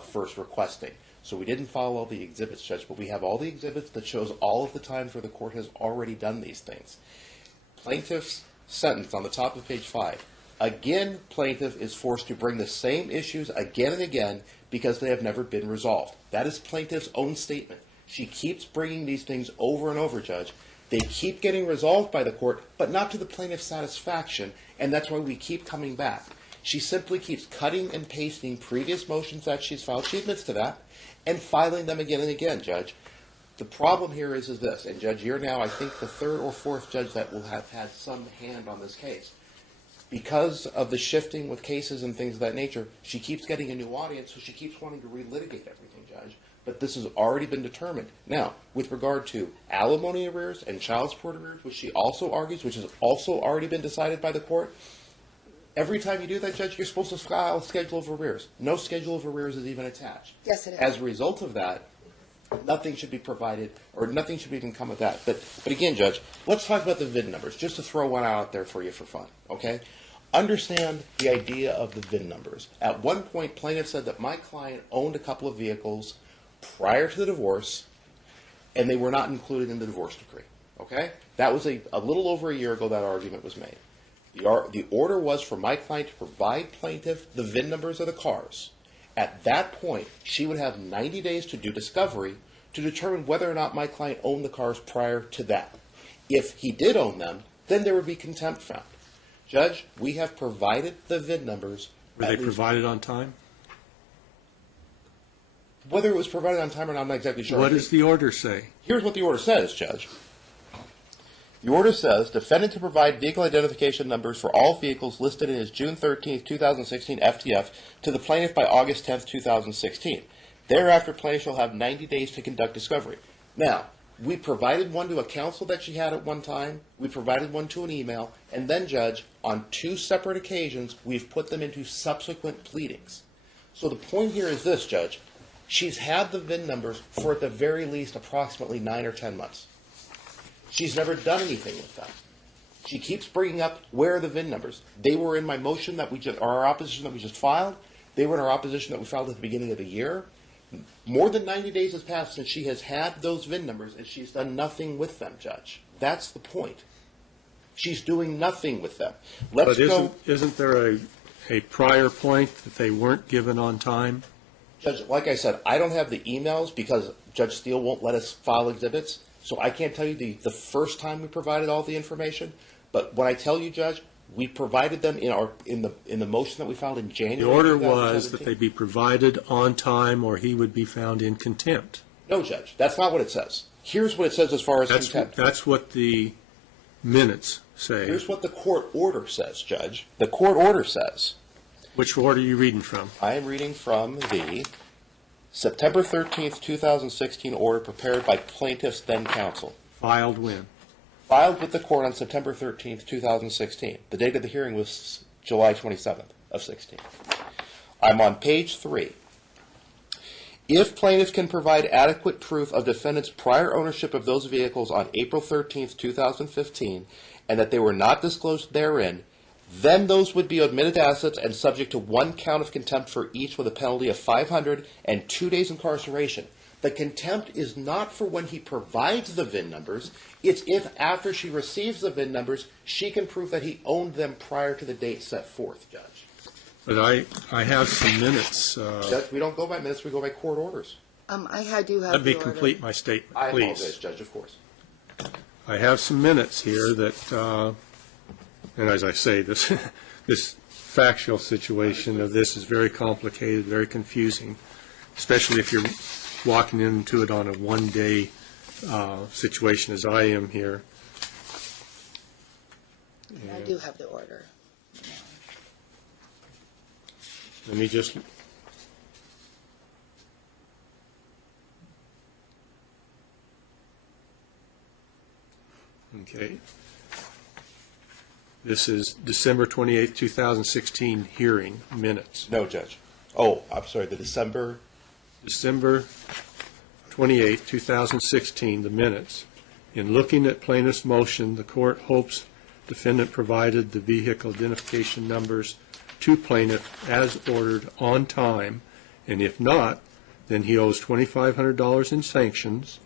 first requesting. So we didn't file all the exhibits, Judge, but we have all the exhibits that shows all of the times where the court has already done these things. Plaintiff's sentence on the top of page 5. Again, plaintiff is forced to bring the same issues again and again because they have never been resolved. That is plaintiff's own statement. She keeps bringing these things over and over, Judge. They keep getting resolved by the court, but not to the plaintiff's satisfaction, and that's why we keep coming back. She simply keeps cutting and pasting previous motions that she's filed, she admits to that, and filing them again and again, Judge. The problem here is this, and Judge, you're now, I think, the third or fourth judge that will have had some hand on this case. Because of the shifting with cases and things of that nature, she keeps getting a new audience, so she keeps wanting to relitigate everything, Judge. But this has already been determined. Now, with regard to alimony arrears and child support arrears, which she also argues, which has also already been decided by the court, every time you do that, Judge, you're supposed to file a schedule of arrears. No schedule of arrears is even attached. Yes, it is. As a result of that, nothing should be provided, or nothing should even come of that. But again, Judge, let's talk about the VIN numbers, just to throw one out there for you for fun, okay? Understand the idea of the VIN numbers. At one point, plaintiff said that my client owned a couple of vehicles prior to the divorce, and they were not included in the divorce decree, okay? That was a little over a year ago that argument was made. The order was for my client to provide plaintiff the VIN numbers of the cars. At that point, she would have 90 days to do discovery to determine whether or not my client owned the cars prior to that. If he did own them, then there would be contempt found. Judge, we have provided the VIN numbers. Were they provided on time? Whether it was provided on time or not, I'm not exactly sure. What does the order say? Here's what the order says, Judge. The order says, defendant to provide vehicle identification numbers for all vehicles listed in his June 13, 2016 FTF to the plaintiff by August 10, 2016. Thereafter, plaintiff shall have 90 days to conduct discovery. Now, we provided one to a counsel that she had at one time. We provided one to an email. And then, Judge, on 2 separate occasions, we've put them into subsequent pleadings. So the point here is this, Judge. She's had the VIN numbers for at the very least approximately 9 or 10 months. She's never done anything with them. She keeps bringing up, where are the VIN numbers? They were in my motion that we just, or our opposition that we just filed. They were in our opposition that we filed at the beginning of the year. More than 90 days has passed since she has had those VIN numbers, and she's done nothing with them, Judge. That's the point. She's doing nothing with them. Let's But go. isn't there a prior point that they weren't given on time? Judge, like I said, I don't have the emails because Judge Steele won't let us file exhibits. So I can't tell you the first time we provided all the information. But when I tell you, Judge, we provided them in the motion that we filed in January. The order was that 2017. they be provided on time or he would be found in contempt. No, Judge, that's not what it says. Here's what it says as far as contempt. That's what the minutes say. Here's what the court order says, Judge. The court order says, Which order are you reading from? I am reading from the September 13th, 2016 order prepared by plaintiff's then counsel. Filed when? Filed with the court on September 13th, 2016. The date of the hearing was July 27th of 16. I'm on page 3 If plaintiff can provide adequate proof of defendant's prior ownership of those vehicles on April 13th, 2015, and that they were not disclosed therein, then those would be admitted assets and subject to 1 count of contempt for each with a penalty of $500 and 2 days incarceration. The contempt is not for when he provides the VIN numbers. It's if after she receives the VIN numbers, she can prove that he owned them prior to the date set forth, Judge. But I have some minutes. Judge, we don't go by minutes, we go by court orders. I do have Let me the order. complete my statement, I please. apologize, Judge, of course. I have some minutes here that, and as I say, this factual situation of this is very complicated, very confusing, especially if you're walking into it on a one-day situation as I am here. I do have the order. Let me just, okay. This is December 28th, 2016 hearing minutes. No, Judge. Oh, I'm sorry, the December 28th, 2016, the minutes. In looking at plaintiff's motion, the court hopes defendant provided the vehicle identification numbers to plaintiff as ordered on time, and if not, then he owes $2,500 in sanctions,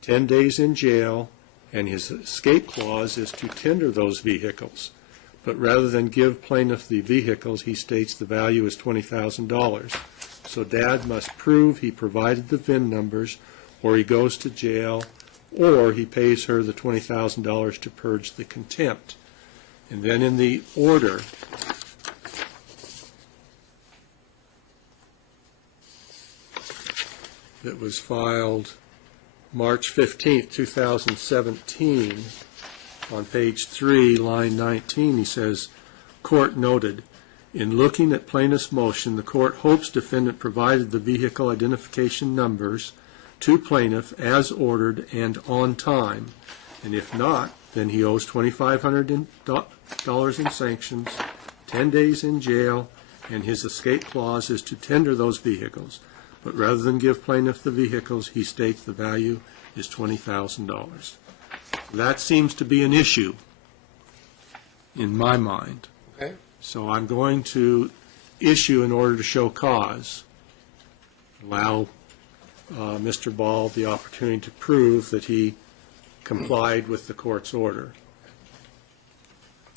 10 days in jail, and his escape clause is to tender those vehicles. But rather than give plaintiff the vehicles, he states the value is $20,000. So Dad must prove he provided the VIN numbers, or he goes to jail, or he pays her the $20,000 to purge the contempt. And then in the order, that was filed March 15th, 2017, on page 3, line 19, he says, Court noted, in looking at plaintiff's motion, the court hopes defendant provided the vehicle identification numbers to plaintiff as ordered and on time, and if not, then he owes $2,500 in sanctions, 10 days in jail, and his escape clause is to tender those vehicles. But rather than give plaintiff the vehicles, he states the value is $20,000. That seems to be an issue in my mind. Okay. So I'm going to issue an order to show cause, allow Mr. Ball the opportunity to prove that he complied with the court's order.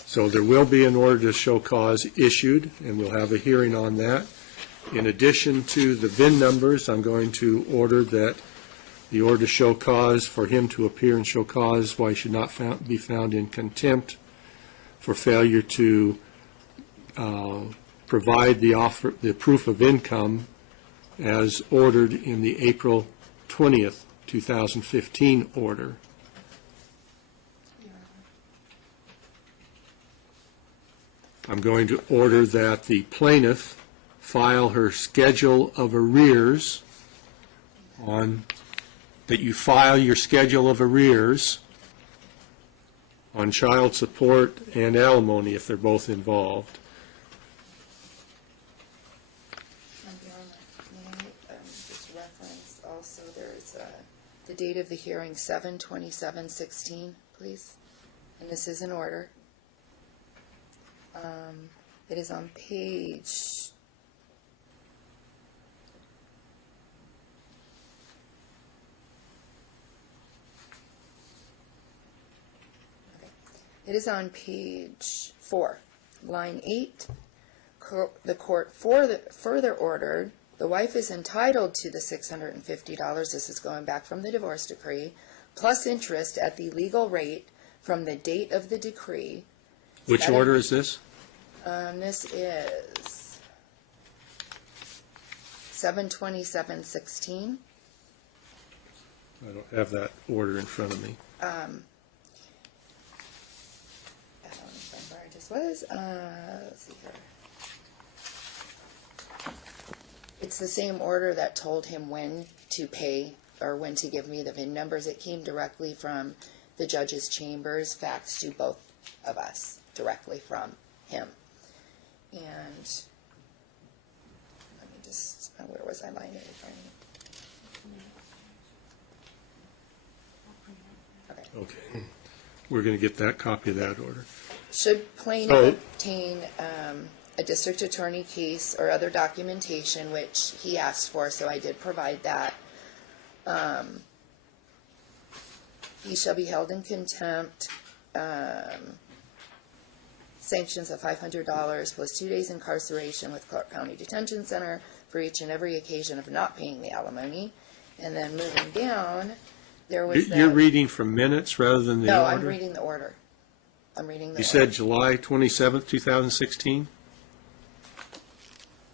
So there will be an order to show cause issued, and we'll have a hearing on that. In addition to the VIN numbers, I'm going to order that the order to show cause for him to appear and show cause why he should not be found in contempt for failure to provide the proof of income as ordered in the April 20th, 2015 order. I'm going to order that the plaintiff file her schedule of arrears that you file your schedule of arrears on child support and alimony if they're both involved. Just reference also, there's the date of the hearing, 7/27/16, please. And this is in order. It is on page It is on page 4, line 8. The court further ordered the wife is entitled to the $650, this is going back from the divorce decree, plus interest at the legal rate from the date of the decree. Which order is this? This is 7/27/16. I don't have that order in front of me. I don't remember where I just was. Let's see here. It's the same order that told him when to pay or when to give me the VIN numbers. It came directly from the judge's chambers, faxed to both of us, directly from him. And let me just, where was I line it? Okay. Okay. We're going to get that copy of that order. Should plaintiff So- obtain a district attorney case or other documentation, which he asked for, so I did provide that, he shall be held in contempt, sanctions of $500 plus 2 days incarceration with Clark County Detention Center for each and every occasion of not paying the alimony. And then moving down, there was that. You're reading from minutes rather than the No, order? I'm reading the order. I'm reading the You order. said July 27th, 2016?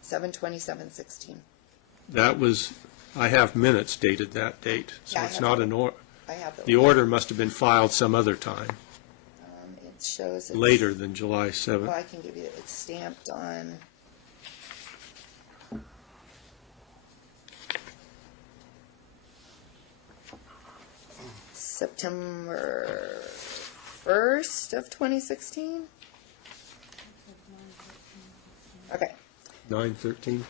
7/27/16. That was, I have minutes dated that date, so Yeah, I it's have not the- an order. I have The order must have been filed some other time, It shows it's, later than July Well, 7th. I can give you. It's stamped on. September 1st of 2016. Okay. 9/13?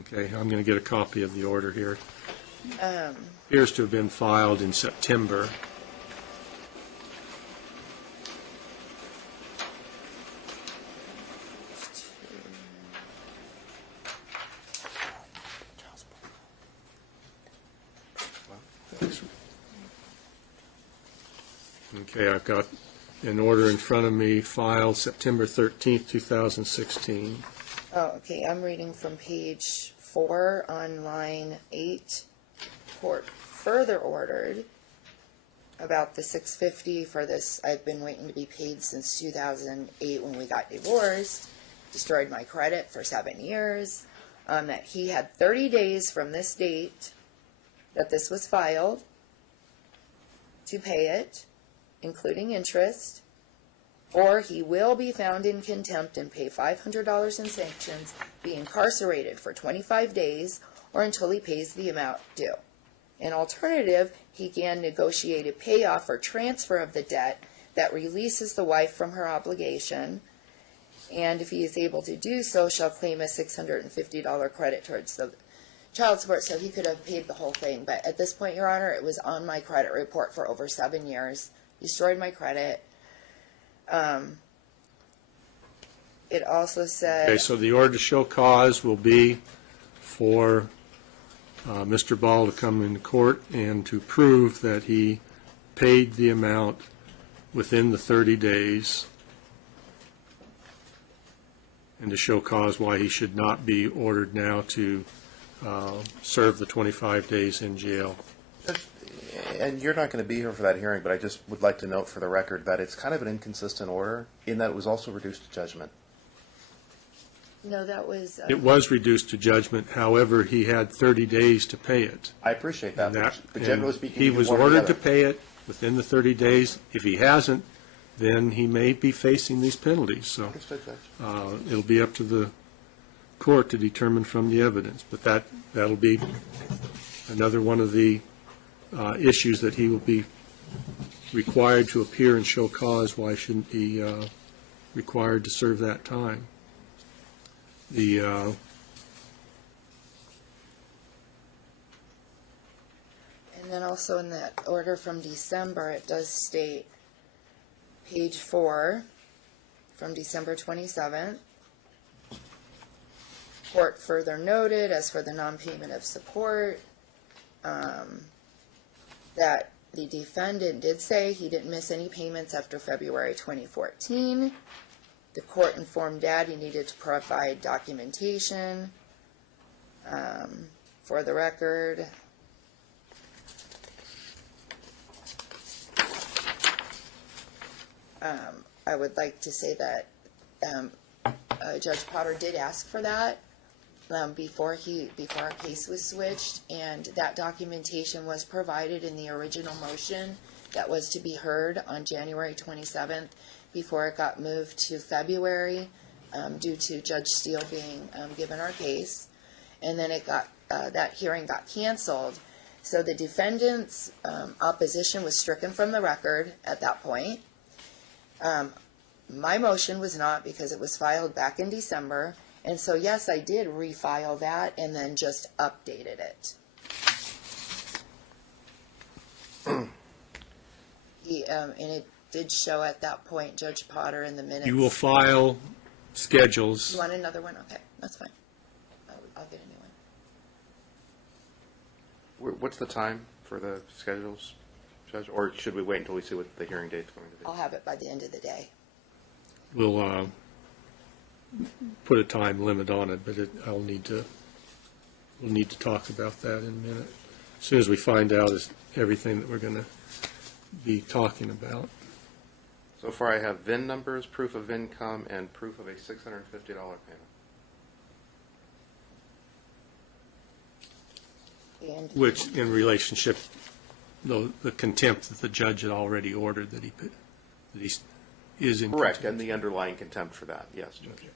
Okay, I'm going to get a copy of the order here. Um, Appears to have been filed in September. Okay, I've got an order in front of me filed September 13th, 2016. Oh, okay, I'm reading from page 4 on line 8. Court further ordered about the $650 for this. I've been waiting to be paid since 2008 when we got divorced. Destroyed my credit for 7 years. That he had 30 days from this date that this was filed to pay it, including interest, or he will be found in contempt and pay $500 in sanctions, be incarcerated for 25 days, or until he pays the amount due. An alternative, he can negotiate a payoff or transfer of the debt that releases the wife from her obligation, and if he is able to do so, shall claim a $650 credit towards the child support, so he could have paid the whole thing. But at this point, Your Honor, it was on my credit report for over 7 years. Destroyed my credit. It also said. Okay, so the order to show cause will be for Mr. Ball to come into court and to prove that he paid the amount within the 30 days and to show cause why he should not be ordered now to serve the 25 days in jail. And you're not going to be here for that hearing, but I just would like to note for the record that it's kind of an inconsistent order in that it was also reduced to judgment. No, that was. It was reduced to judgment, however, he had 30 days to pay it. I appreciate that, And that- but generally and speaking, he you do was one or the ordered to other. pay it within the 30 days. If he hasn't, then he may be facing these penalties. So Understood, Judge. it'll be up to the court to determine from the evidence. But that'll be another one of the issues that he will be required to appear and show cause why shouldn't be required to serve that time. And then also in that order from December, it does state, page 4, from December 27th. Court further noted, as for the non-payment of support, that the defendant did say he didn't miss any payments after February 2014. The court informed Dad he needed to provide documentation for the record. I would like to say that Judge Potter did ask for that before our case was switched, and that documentation was provided in the original motion that was to be heard on January 27th before it got moved to February due to Judge Steele being given our case, and then that hearing got canceled. So the defendant's opposition was stricken from the record at that point. My motion was not, because it was filed back in December, And so, yes, I did refile that and then just updated it. And it did show at that point, Judge Potter, in the minutes. You will file schedules. You want another one? Okay, that's fine. I'll get a new one. What's the time for the schedules, Judge? Or should we wait until we see what the hearing date's going to be? I'll have it by the end of the day. We'll put a time limit on it, but we'll need to talk about that in a minute. As soon as we find out is everything that we're going to be talking about. So far, I have VIN numbers, proof of income, and proof of a $650 payment. And Which, in relationship, the contempt that the judge had already ordered that he is in Correct, contempt. and the underlying contempt for that, yes, Judge. Okay.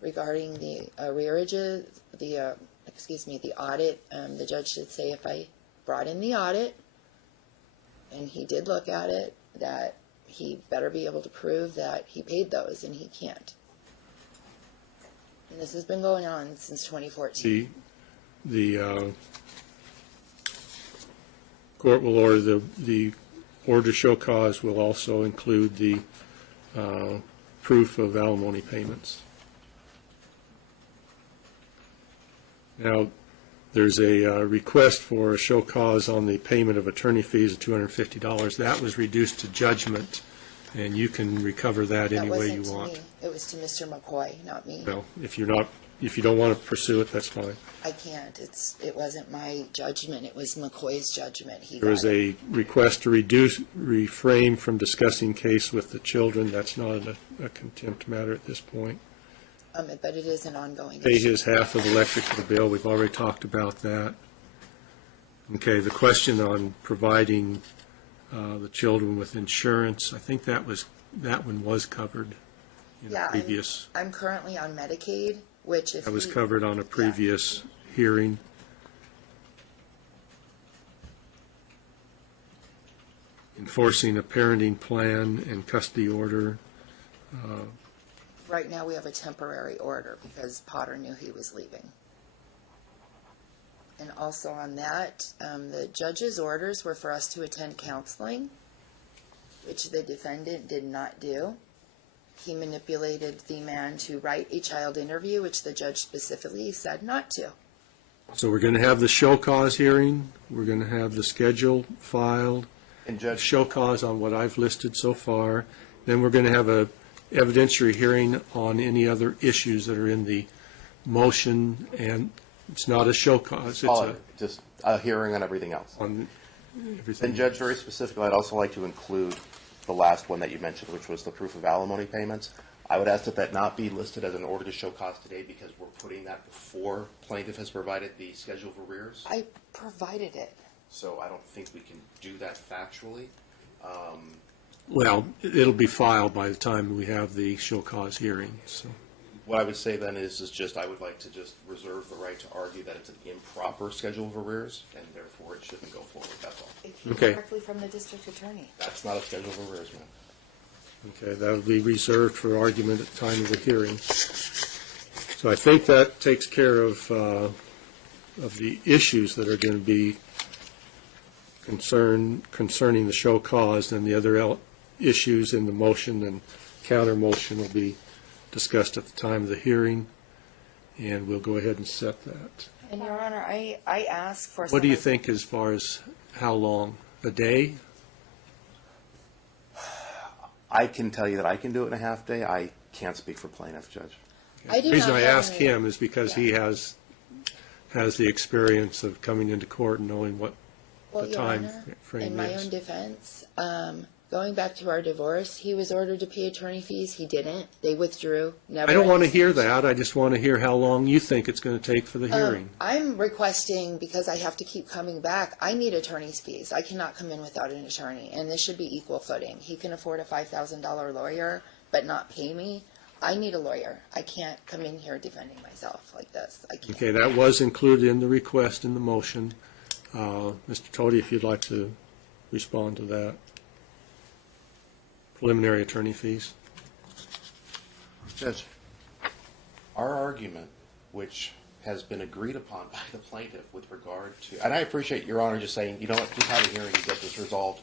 Regarding the arrearages, the audit, the judge did say if I brought in the audit, and he did look at it, that he better be able to prove that he paid those, and he can't. And this has been going on since 2014. The court will order, the order to show cause will also include the proof of alimony payments. Now, there's a request for a show cause on the payment of attorney fees of $250. That was reduced to judgment, and you can recover that any way you That wasn't want. to me. It was to Mr. McCoy, not me. Well, if you don't want to pursue it, that's fine. I can't. It wasn't my judgment. It was McCoy's judgment. He There got is it. a request to refrain from discussing case with the children. That's not a contempt matter at this point. But it is an ongoing Pay issue. his half of the electric bill. We've already talked about that. Okay, the question on providing the children with insurance, I think that one was covered in a Yeah, previous, I'm currently on Medicaid, which if that was he- covered on a previous hearing. Enforcing a parenting plan and custody order. Right now, we have a temporary order because Potter knew he was leaving. And also on that, the judge's orders were for us to attend counseling, which the defendant did not do. He manipulated the man to write a child interview, which the judge specifically said not to. So we're going to have the show cause hearing. We're going to have the schedule filed. And Judge, Show cause on what I've listed so far. Then we're going to have a evidentiary hearing on any other issues that are in the motion, and it's not a show cause. It's just a hearing on everything else. on everything. And Judge, very specifically, I'd also like to include the last one that you mentioned, which was the proof of alimony payments. I would ask that that not be listed as an order to show cause today because we're putting that before plaintiff has provided the schedule of arrears. I provided it. So I don't think we can do that factually. Well, it'll be filed by the time we have the show cause hearing, so. What I would say then is just I would like to just reserve the right to argue that it's an improper schedule of arrears, and therefore it shouldn't go forward, that's all. It came Okay. directly from the district attorney. That's not a schedule of arrears, man. Okay, that'll be reserved for argument at the time of the hearing. So I think that takes care of the issues that are going to be concerning the show cause, and the other issues in the motion and counter motion will be discussed at the time of the hearing, and we'll go ahead and set that. And Your Honor, I asked for. What do you some- think as far as how long? A day? I can tell you that I can do it in a half day. I can't speak for plaintiff, Judge. I do The reason not I have ask any- him is because he has the experience of coming into court and knowing what Well, the Your time Honor, frame in my is. own defense, going back to our divorce, he was ordered to pay attorney fees. He didn't. They withdrew. Never. I don't want to hear that. I just want to hear how long you think it's going to take for the hearing. I'm requesting, because I have to keep coming back, I need attorney's fees. I cannot come in without an attorney, and this should be equal footing. He can afford a $5,000 lawyer, but not pay me. I need a lawyer. I can't come in here defending myself like this. I can't. Okay, that was included in the request in the motion. Mr. Tody, if you'd like to respond to that. preliminary attorney fees? Judge, our argument, which has been agreed upon by the plaintiff with regard to, and I appreciate Your Honor just saying, you know what, just have a hearing and get this resolved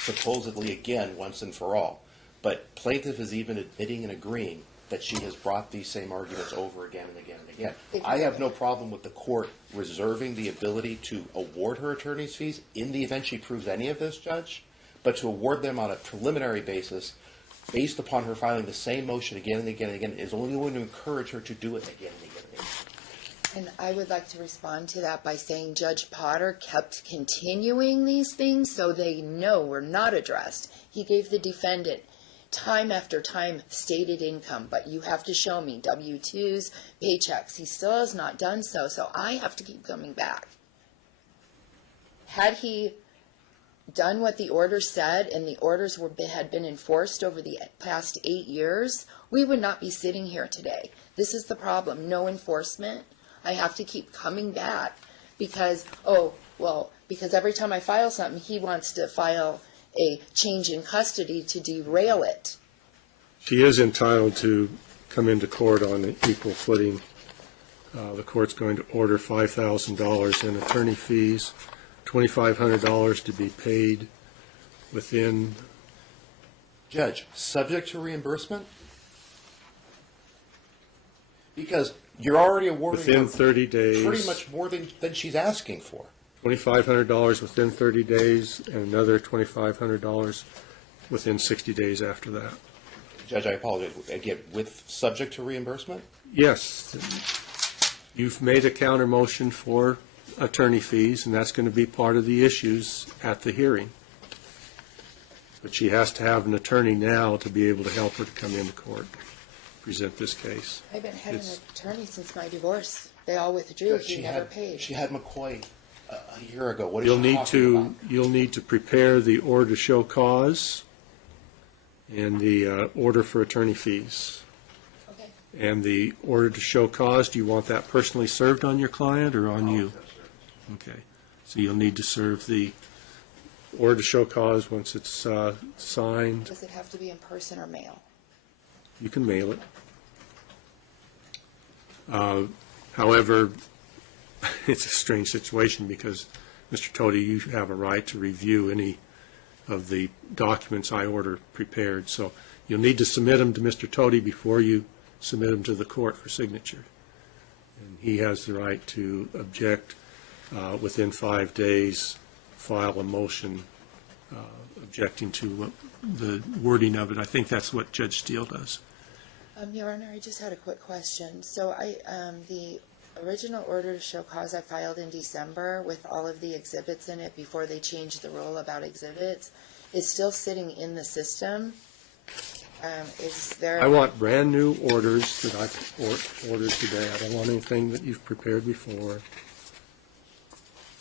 supposedly again once and for all. But plaintiff is even admitting and agreeing that she has brought these same arguments over again and again and again. I have no problem with the court reserving the ability to award her attorney's fees in the event she proves any of this, Judge, but to award them on a preliminary basis based upon her filing the same motion again and again and again is only going to encourage her to do it again and again and again. And I would like to respond to that by saying Judge Potter kept continuing these things so they know were not addressed. He gave the defendant time after time stated income, but you have to show me W-2s, paychecks. He still has not done so, so I have to keep coming back. Had he done what the order said and the orders had been enforced over the past 8 years, we would not be sitting here today. This is the problem, no enforcement. I have to keep coming back because, because every time I file something, he wants to file a change in custody to derail it. She is entitled to come into court on an equal footing. The court's going to order $5,000 in attorney fees, $2,500 to be paid within. Judge, subject to reimbursement? Because you're already awarding Within her 30 days. pretty much more than she's asking for. $2,500 within 30 days and another $2,500 within 60 days after that. Judge, I apologize. Again, with subject to reimbursement? Yes. You've made a counter motion for attorney fees, and that's going to be part of the issues at the hearing. But she has to have an attorney now to be able to help her to come into court, present this case. I've been having an attorney since my divorce. They all withdrew. He never paid. She had McCoy a year ago. What is You'll she need talking about? you'll need to prepare the order to show cause and the order for attorney fees. Okay. And the order to show cause, do you want that personally served on your client or on you? Okay. So you'll need to serve the order to show cause once it's signed. Does it have to be in person or mail? You can mail it. However, it's a strange situation because, Mr. Tody, you have a right to review any of the documents I order prepared. So you'll need to submit them to Mr. Tody before you submit them to the court for signature. And he has the right to object within 5 days, file a motion objecting to the wording of it. I think that's what Judge Steele does. Your Honor, I just had a quick question. So the original order to show cause I filed in December with all of the exhibits in it before they changed the rule about exhibits is still sitting in the system. Is there? I want brand-new orders that I've ordered today. I don't want anything that you've prepared before.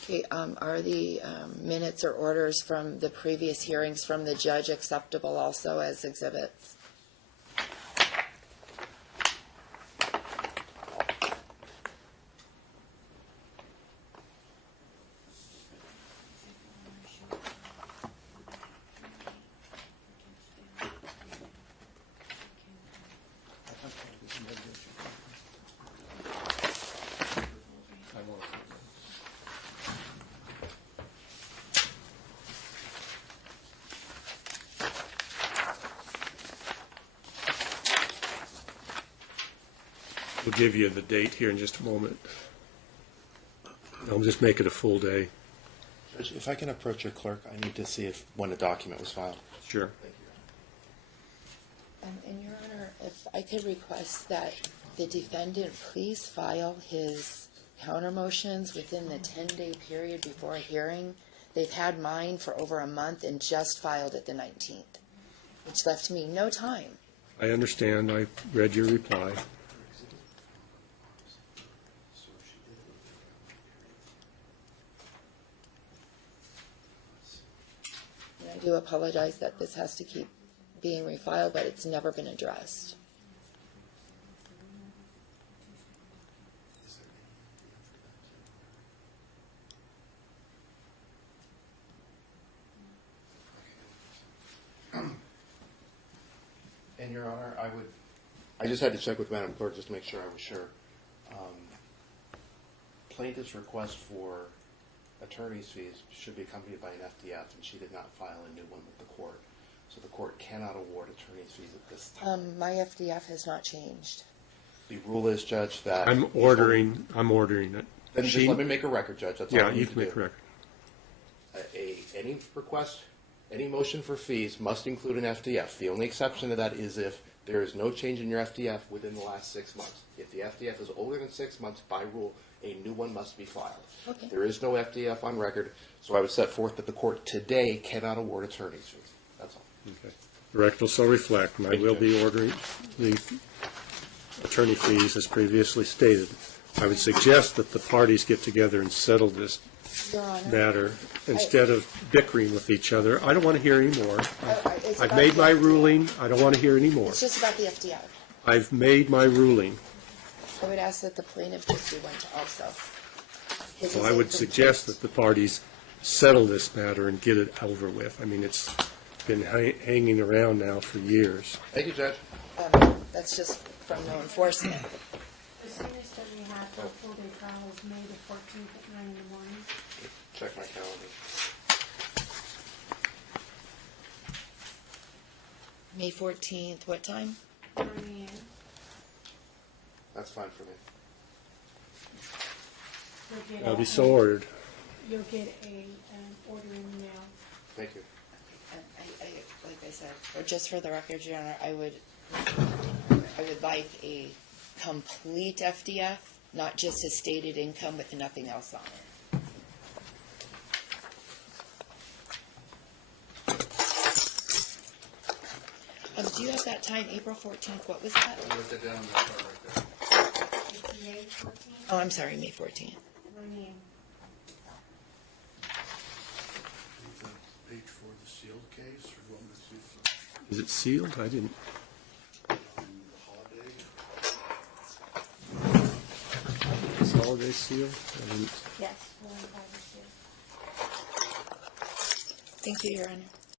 Okay, are the minutes or orders from the previous hearings from the judge acceptable also as exhibits? We'll give you the date here in just a moment. I'll just make it a full day. Judge, if I can approach your clerk, I need to see when a document was filed. Sure. And Your Honor, if I could request that the defendant please file his counter motions within the 10-day period before a hearing. They've had mine for over a month and just filed it the 19th, which left me no time. I understand. I read your reply. And I do apologize that this has to keep being refiled, but it's never been addressed. And Your Honor, I just had to check with Madam Clerk just to make sure I was sure. Plaintiff's request for attorney's fees should be accompanied by an FDF, and she did not file a new one with the court. So the court cannot award attorney's fees at this time. My FDF has not changed. The rule is, Judge, that... I'm ordering it. Then just let me make a record, Judge. That's all Yeah, I need you to can make do. a record. Any request, any motion for fees must include an FDF. The only exception to that is if there is no change in your FDF within the last 6 months. If the FDF is older than 6 months, by rule, a new one must be filed. Okay. There is no FDF on record, so I would set forth that the court today cannot award attorney's fees. That's all. Okay. The record will so reflect, and I Thank you, will be ordering the attorney fees as previously stated. I would suggest that the parties get together and settle this Your Honor. matter instead of bickering with each other. I don't want to hear any more. It's I've about made the my FDF. ruling. I don't want to hear any more. It's just about the FDF. I've made my ruling. I would ask that the plaintiff just do one to also. His So is I would incomplete. suggest that the parties settle this matter and get it over with. I mean, it's been hanging around now for years. Thank you, Judge. That's just from no enforcement. The soonest that we have for a full-day trial is May the 14th at 9 in the morning. Check my calendar. May 14th, what time? 9 a.m. That's fine for me. You'll get I'll a- be so ordered. You'll get an order in the mail. Thank you. Like I said, or just for the record, Your Honor, I would like a complete FDF, not just a stated income with nothing else on it. Do you have that time, April 14th? What was that? I wrote that down on that chart right there. It's May 14th, Oh, I'm sorry, May 14th. 9 a.m. Page for the sealed case, or you want me to see Is it sealed? I didn't. the holiday? Is holiday sealed? I didn't. Yes. 1 5 or 6. Thank you, Your Honor.